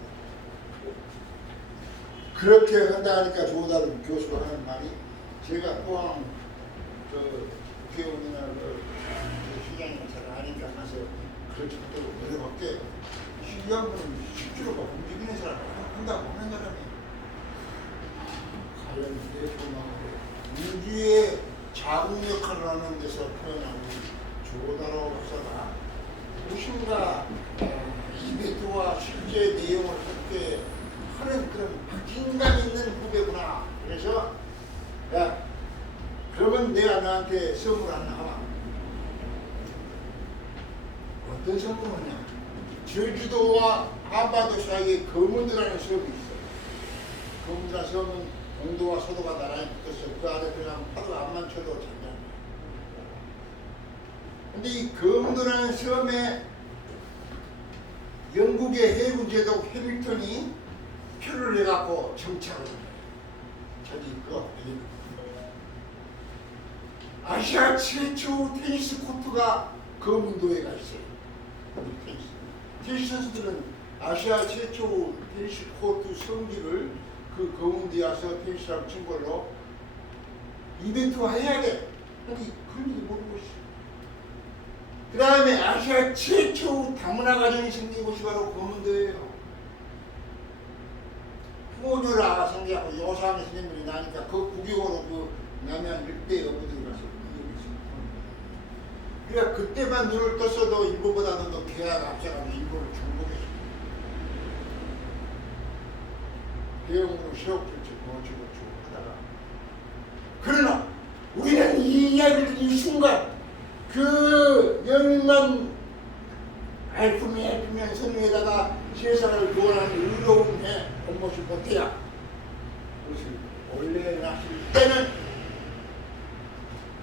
그렇게 한다 하니까 조다른 교수가 하는 말이 제가 포항 국회의원이나 시장이나 잘 아니까 가서 그렇게 또 내려갈게 중요한 건 실제로 막 움직이는 사람 한다고 하는 사람이 과연 대포망으로 우주의 자궁 역할을 하는 데서 태어난 조다로 박사가 무엇인가 이벤트와 실제 내용을 함께 하는 그런 박진감 있는 후배구나. 그래서 야 그러면 내가 너한테 선물 하나 하마. 어떤 성공이냐? 제주도와 한반도 사이에 거문도라는 섬이 있어요. 거문도라는 섬은 동도와 서도가 나란히 붙어서 그 안에 들어가면 파도 안만 쳐도 장난. 근데 이 거문도라는 섬에 영국의 해군 제독 해밀턴이 표를 내갖고 정착을 해요. 자기 거 아시아 최초 테니스 코트가 거문도에가 있어요. 테니스 선수들은 아시아 최초 테니스 코트 성지를 그 거문도에 와서 테니스라고 친 걸로 이벤트화 해야 돼. 근데 그런 일이 모르고 있어. 그 다음에 아시아 최초 다문화 가정이 생긴 곳이 바로 거문도예요. 포뇨라 생겨갖고 요상에 생긴 분이 나니까 그 구경으로 그 남해안 일대 여부들이 가서 그러니까 그때만 눈을 떴어도 일본보다는 더 개화가 앞서가서 일본을 정복했습니다. 대형으로 세옥조치 고치고치 하다가 그러나 우리는 이 이야기를 이 순간 그 영만 알품면 선유에다가 세상을 구원하는 의로운 해 본모습 못해야 그것을 원래 나실 때는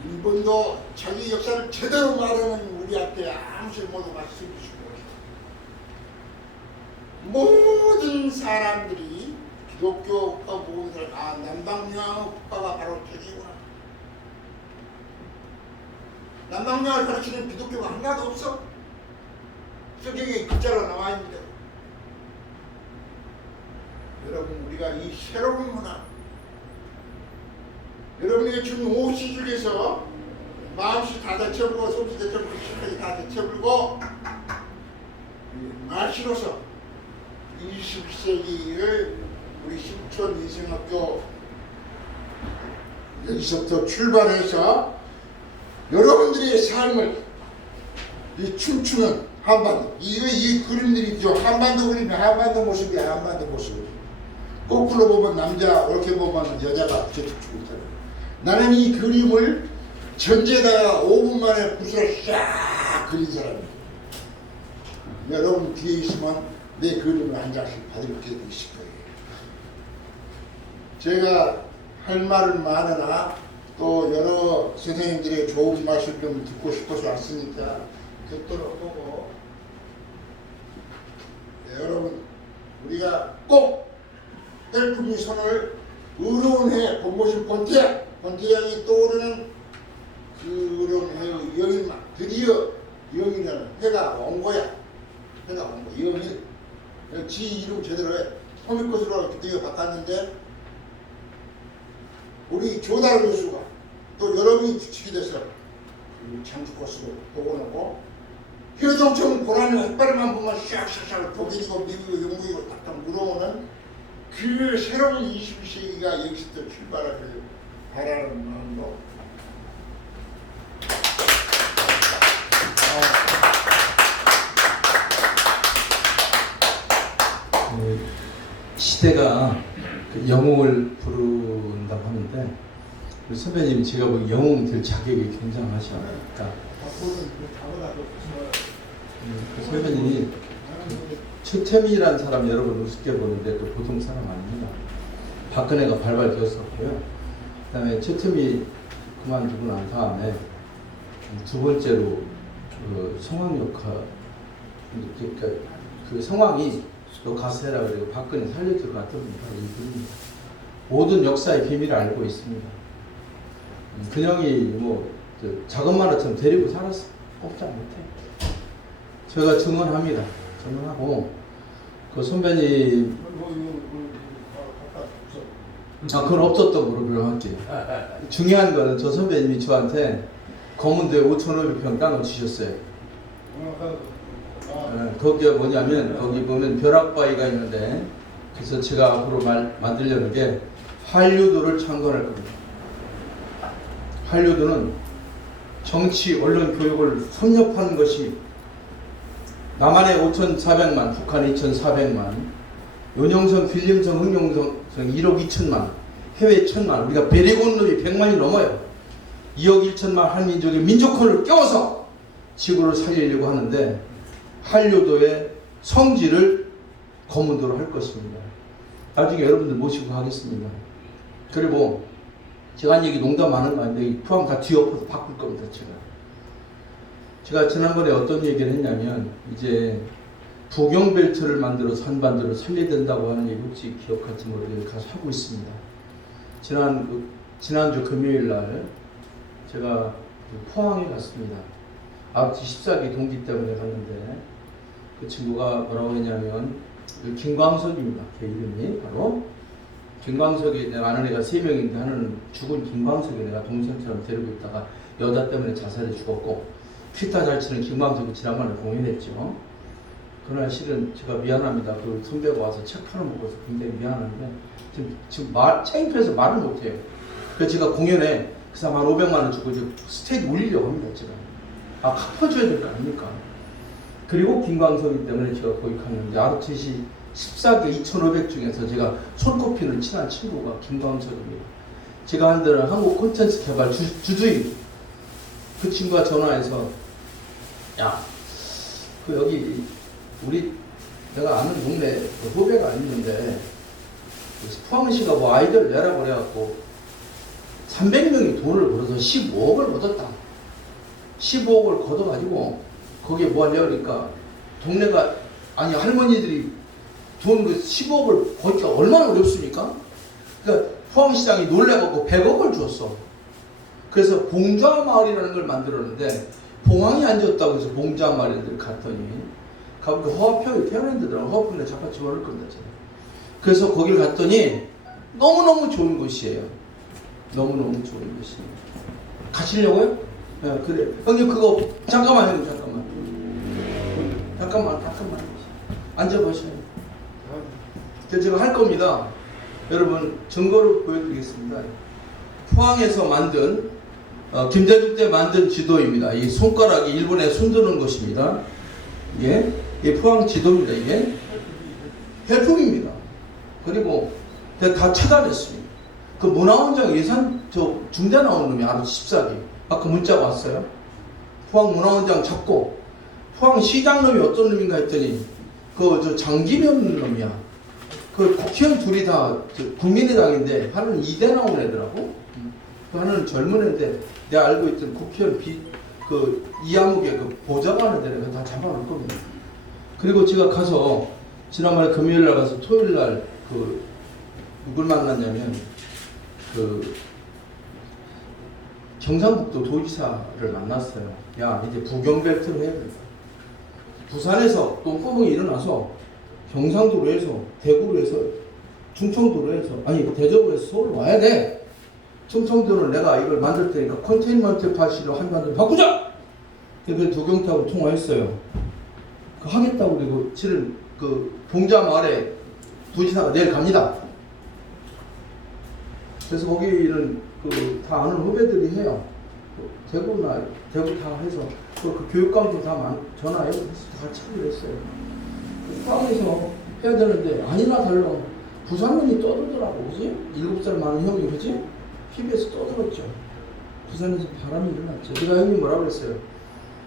일본도 자기 역사를 제대로 말하는 우리한테 아무 쓸모도 말씀해 주시고 모든 사람들이 기독교 국가 모든 사람 남방유학 국가가 바로 저기구나. 남방유학을 가르치는 기독교가 하나도 없어. 성경에 글자로 나와 있는데 여러분 우리가 이 새로운 문화 여러분에게 준 오시중에서 마음씨 다 데쳐불고 손씨 데쳐불고 실까지 다 데쳐불고 말씨로서 20세기를 우리 신촌 인생학교 여기서부터 출발해서 여러분들의 삶을 이 춤추는 한반도 이 그림들이죠. 한반도 그림이 한반도 모습이야. 한반도 모습 거꾸로 보면 남자 이렇게 보면 여자가 저쪽 있다. 나는 이 그림을 전제에다가 5분 만에 붓으로 싹 그린 사람이에요. 여러분 뒤에 있으면 내 그림을 한 장씩 받을 게 있을 거예요. 제가 할 말은 많으나 또 여러 선생님들의 좋은 말씀 좀 듣고 싶어서 왔으니까 듣도록 하고 네, 여러분 우리가 꼭 헬프미 손을 의로운 해 본모습 권태양이 떠오르는 그 의로운 해의 영일만 드디어 영일이라는 해가 온 거야. 해가 온 거야. 영일 지 이름 제대로 해 호미꽃으로 드디어 바꿨는데 우리 조다른 교수가 또 여러분이 주축이 돼서 장수꽃으로 복원하고 효정청 고라니 햇바리만 보면 샥샥샥 독일이고 미국이고 영국이고 딱딱 물어오는 그 새로운 21세기가 여기서부터 출발하길 바라는 마음으로 시대가 영웅을 부른다고 하는데 우리 선배님이 제가 보기 영웅 될 자격이 굉장하시니까 그 선배님이 최태민이라는 사람 여러분 우습게 보는데 또 보통 사람 아닙니다. 박근혜가 발발 뛰었었고요. 그 다음에 최태민이 그만두고 난 다음에 두 번째로 그 성황역할 그러니까 그 상황이 너 가서 해라 그래고 박근혜 살려줄 것 같습니다. 모든 역사의 비밀을 알고 있습니다. 그냥이 뭐 작은 마루처럼 데리고 살았어. 꼼짝 못해. 제가 증언합니다. 증언하고 그 선배님 그건 없었던 걸로 할게요. 중요한 거는 저 선배님이 저한테 검은도에 5,500평 땅을 주셨어요. 거기가 뭐냐면 거기 보면 벼락바위가 있는데 그래서 제가 앞으로 만들려는 게 한류도를 창건할 겁니다. 한류도는 정치, 언론, 교육을 섭렵한 것이 남한에 5,400만, 북한 2,400만, 윤영선, 필름성, 흥룡성 1억 2천만, 해외 1,000만, 우리가 베리곤 놈이 100만이 넘어요. 2억 1천만 한민족의 민족혼을 껴서 지구를 살리려고 하는데 한류도의 성지를 검문도로 할 것입니다. 나중에 여러분들 모시고 하겠습니다. 그리고 제가 한 얘기 농담 안 하는 거 아닌데 포항 다 뒤엎어서 바꿀 겁니다. 제가 지난번에 어떤 얘기를 했냐면 이제 부경벨트를 만들어서 한반도를 살려야 된다고 하는 얘기 혹시 기억할지 모르겠는데 가서 하고 있습니다. 지난주 금요일 날 제가 포항에 갔습니다. 아버지 14기 동기 때문에 갔는데 그 친구가 뭐라고 했냐면 김광석입니다. 걔 이름이 바로 김광석이, 내가 아는 애가 3명인데 하나는 죽은 김광석이 내가 동생처럼 데리고 있다가 여자 때문에 자살해 죽었고, 기타 잘 치는 김광석이 지난번에 공연했죠. 그날 실은 제가 미안합니다. 그 선배가 와서 책 하나 먹어서 굉장히 미안한데 지금 창피해서 말을 못해요. 그래서 제가 공연에 그 사람 한 500만 원 주고 이제 스테이지 올리려고 합니다. 제가 갚아줘야 될 거 아닙니까? 그리고 김광석이 때문에 제가 거기 갔는데 ROTC 14개 2,500 중에서 제가 손꼽히는 친한 친구가 김광석입니다. 제가 한 데는 한국 콘텐츠 개발 주주인 그 친구가 전화해서 야, 그 여기 우리 내가 아는 동네 그 후배가 있는데 포항시가 뭐 아이들 내라고 그래갖고 300명이 돈을 벌어서 15억을 얻었다. 15억을 걷어가지고 거기에 뭐 하려고 그러니까 동네가 아니 할머니들이 돈 그 15억을 벌기가 얼마나 어렵습니까? 그러니까 포항시장이 놀래갖고 100억을 줬어. 그래서 봉좌마을이라는 걸 만들었는데 봉황이 앉았다고 해서 봉좌마을을 갔더니 가보니까 허화평이 태어난다더라고. 허화평에 자파 집어넣을 건다. 그래서 거길 갔더니 너무너무 좋은 곳이에요. 너무너무 좋은 곳이에요. 가시려고요? 네, 그래. 형님 그거 잠깐만 형님 잠깐만 앉아보셔요. 제가 할 겁니다. 여러분 증거를 보여드리겠습니다. 포항에서 만든 김대중 때 만든 지도입니다. 이 손가락이 일본에 손드는 것입니다. 이게 포항 지도입니다. 이게 헬품입니다. 그리고 다 차단했습니다. 그 문화원장 예산 저 중대 나오는 놈이 아주 14기. 아까 문자가 왔어요. 포항 문화원장 잡고 포항 시장 놈이 어떤 놈인가 했더니 그 저 장기면 놈이야. 그 국회의원 둘이 다 국민의당인데 하나는 2대 나온 애더라고. 그 하나는 젊은 애인데 내가 알고 있던 국회의원 그 이하묵의 그 보좌관을 데려가 다 잡아놓을 겁니다. 그리고 제가 가서 지난번에 금요일 날 가서 토요일 날 그 누굴 만났냐면 그 경상북도 도지사를 만났어요. 야 이제 부경벨트로 해야 된다. 부산에서 똥구멍이 일어나서 경상도로 해서 대구로 해서 충청도로 해서 아니 대전으로 해서 서울 와야 돼. 충청도는 내가 이걸 만들 테니까 컨테인먼트 파시로 한반도를 바꾸자. 그래서 도경태하고 통화했어요. 그 하겠다고 그리고 실은 그 봉좌마을에 도지사가 내일 갑니다. 그래서 거기는 그 다 아는 후배들이 해요. 대구 다 해서 그 교육감도 다 전화해요. 그래서 다 참여를 했어요. 포항에서 해야 되는데 아니나 달라 부산민이 떠들더라고. 그지? 7살 많은 형이 그지? TV에서 떠들었죠. 부산에서 바람이 일어났죠. 제가 형님 뭐라고 그랬어요?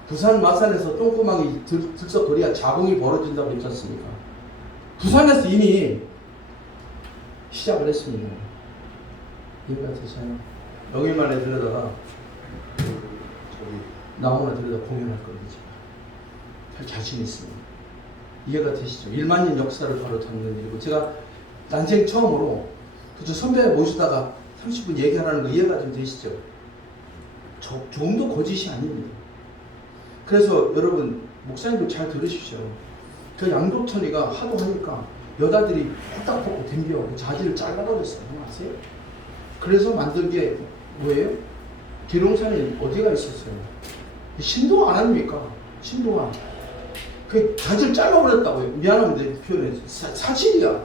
부산 마산에서 똥구멍이 들썩거려야 자궁이 벌어진다고 했지 않습니까? 부산에서 이미 시작을 했습니다. 이해가 되잖아요. 여기만에 들여다가 나무나 들여다 공연할 겁니다. 할 자신 있습니다. 이해가 되시죠? 1만 년 역사를 바로 잡는 일이고 제가 난생 처음으로 그저 선배 모시다가 30분 얘기하라는 거 이해가 좀 되시죠? 조금도 거짓이 아닙니다. 그래서 여러분 목사님들 잘 들으십시오. 그 양도천이가 하도 하니까 여자들이 홀딱 벗고 덤벼 자지를 잘라버렸어요. 아세요? 그래서 만든 게 뭐예요? 기룡산에 어디가 있었어요? 신동안 아닙니까? 신동안. 그 자지를 잘라버렸다고요. 미안합니다. 표현해. 사실이야.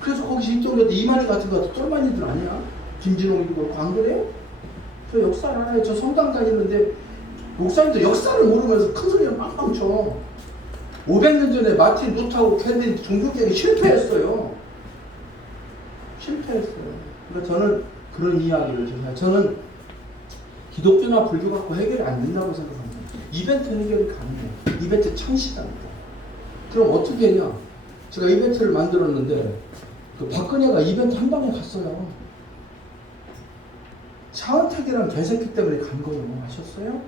그래서 거기서 이쪽으로 이만희 같은 거 똘마니들 아니야? 김진홍이도 그렇고 안 그래요? 저 역사 알아요. 저 성당 다니는데 목사님도 역사를 모르면서 큰 소리를 빵빵 쳐. 500년 전에 마틴 루터하고 캔디 종교개혁이 실패했어요. 그러니까 저는 그런 이야기를 저는 기독교나 불교 갖고 해결이 안 된다고 생각합니다. 이벤트 해결이 가능해요. 이벤트 창시합니다. 그럼 어떻게 했냐? 제가 이벤트를 만들었는데 그 박근혜가 이벤트 한 방에 갔어요. 차은택이라는 개새끼 때문에 간 거예요. 아셨어요?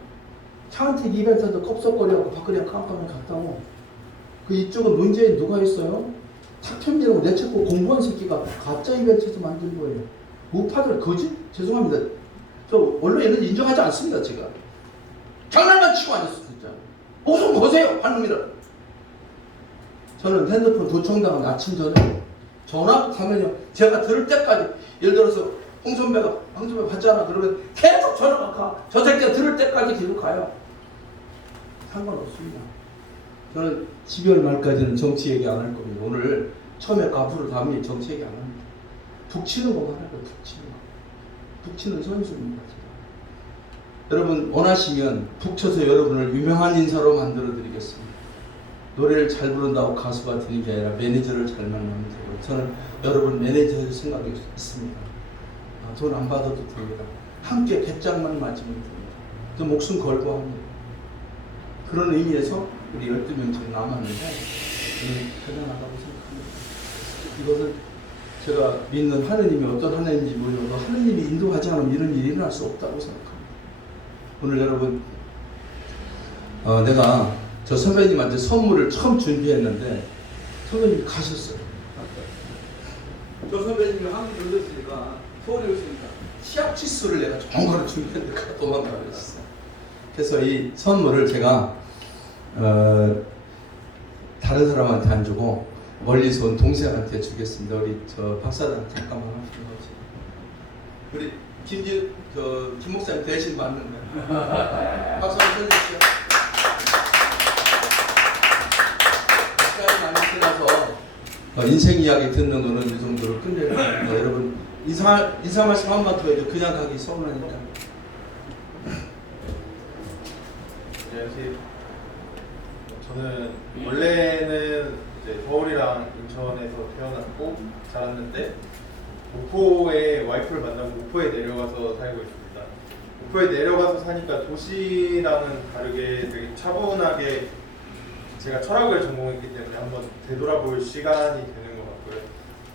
차은택 이벤트도 껍석거리하고 박근혜가 깜깜하게 갔다고. 그 이쪽은 문재인 누가 했어요? 탁현민하고 내책고 공부한 새끼가 가짜 이벤트에서 만든 거예요. 우파들 거짓? 죄송합니다. 저 언론에는 인정하지 않습니다. 제가 장난만 치고 앉았어요. 진짜 무슨 보세요 한놈이라. 저는 핸드폰 도청당한 아침 전에 전화하면요 제가 들을 때까지, 예를 들어서 홍 선배 받잖아 그러면 계속 전화가 가. 저 새끼가 들을 때까지 계속 가요. 상관없습니다. 저는 12월 말까지는 정치 얘기 안 할 겁니다. 오늘 처음에 앞으로 다음에 정치 얘기 안 합니다. 북치는 것만 할 거예요. 북치는 거. 북치는 선수입니다. 제가. 여러분 원하시면 북쳐서 여러분을 유명한 인사로 만들어 드리겠습니다. 노래를 잘 부른다고 가수가 되는 게 아니라 매니저를 잘 만나면 되고, 저는 여러분 매니저일 생각이 있습니다. 돈 안 받아도 됩니다. 함께 배짱만 맞으면 됩니다. 또 목숨 걸고 합니다. 그런 의미에서 우리 12명 지금 남았는데 저는 대단하다고 생각합니다. 이것을 제가 믿는 하느님이 어떤 하느님인지 모르고 하느님이 인도하지 않으면 이런 일이 일어날 수 없다고 생각합니다. 오늘 여러분 내가 저 선배님한테 선물을 처음 준비했는데 선배님이 가셨어요. 저 선배님이 한국 오셨으니까 서울에 오시니까 시합 치수를 내가 좋은 거를 준비했는데 도망가 버렸어요. 그래서 이 선물을 제가 다른 사람한테 안 주고 멀리서 온 동생한테 주겠습니다. 우리 저 박사장 잠깐만 하시는 거지. 우리 김 목사님 대신 받는 거예요. 박수 한번 쳐주시죠. 시간이 많이 지나서 인생 이야기 듣는 거는 이 정도로 끝내는 겁니다. 여러분 인사 말씀 한번 더 해도 그냥 가기 서운하니까. 안녕하세요. 저는 원래는 이제 서울이랑 인천에서 태어났고 자랐는데 목포에 와이프를 만나고 목포에 내려가서 살고 있습니다. 목포에 내려가서 사니까 도시랑은 다르게 되게 차분하게 제가 철학을 전공했기 때문에 한번 되돌아볼 시간이 되는 것 같고요.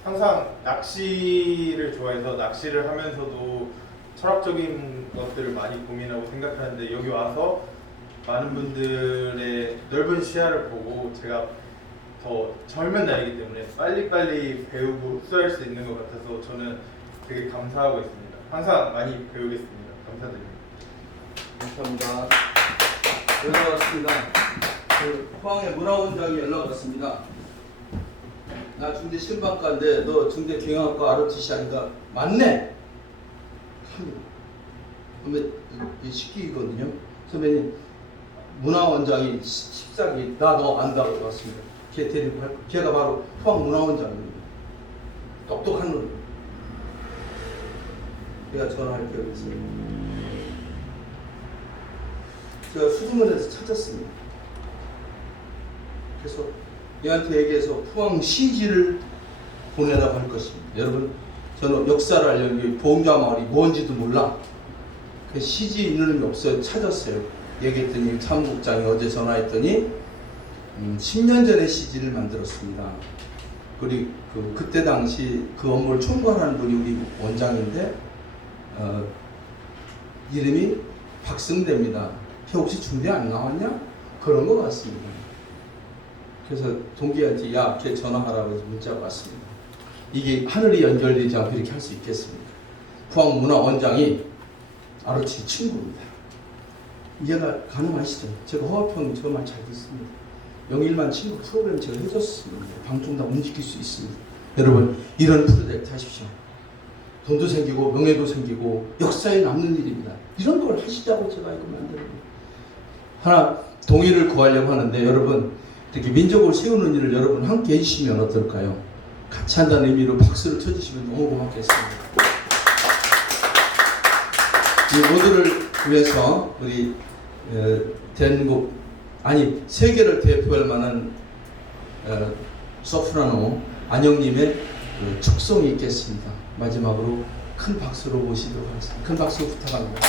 항상 낚시를 좋아해서 낚시를 하면서도 철학적인 것들을 많이 고민하고 생각하는데 여기 와서 많은 분들의 넓은 시야를 보고 제가 더 젊은 나이이기 때문에 빨리빨리 배우고 흡수할 수 있는 것 같아서 저는 되게 감사하고 있습니다. 항상 많이 배우겠습니다. 감사드립니다. 감사합니다. 연락 왔습니다. 그 포항에 문화원장이 연락 왔습니다. 나 중대 신방과인데 너 중대 경영학과 ROTC 아닌가? 맞네. 선배 시키거든요. 선배님 문화원장이 14기 나 너 안다고 왔습니다. 걔 데리고 갈 거야. 걔가 바로 포항 문화원장입니다. 똑똑한 놈. 내가 전화할게요. 그래서 제가 수중원에서 찾았습니다. 그래서 얘한테 얘기해서 포항 시지를 보내라고 할 것입니다. 여러분 저는 역사를 알려면 보험자 마을이 뭔지도 몰라. 그 시지 있는 놈이 없어요. 찾았어요. 얘기했더니 사무국장이 어제 전화했더니 10년 전에 시지를 만들었습니다. 그리고 그때 당시 그 업무를 총괄하는 분이 우리 원장인데 이름이 박승대입니다. 걔 혹시 중대 안 나왔냐? 그런 것 같습니다. 그래서 동기한테 야, 걔 전화하라고 해서 문자가 왔습니다. 이게 하늘이 연결되지 않고 이렇게 할 수 있겠습니까? 포항문화원장이 ROTC 친구입니다. 이해가 가능하시죠? 제가 허화평 정말 잘 듣습니다. 영일만 친구 프로그램 제가 해줬습니다. 방송 다 움직일 수 있습니다. 여러분 이런 프로젝트 하십시오. 돈도 생기고 명예도 생기고 역사에 남는 일입니다. 이런 걸 하시자고 제가 이거 만들어요. 하나 동의를 구하려고 하는데 여러분 이렇게 민족을 세우는 일을 여러분 함께 해주시면 어떨까요? 같이 한다는 의미로 박수를 쳐주시면 너무 고맙겠습니다. 이 모두를 위해서 우리 대한민국 아니 세계를 대표할 만한 소프라노 안영님의 축성이 있겠습니다. 마지막으로 큰 박수로 모시도록 하겠습니다. 큰 박수 부탁합니다.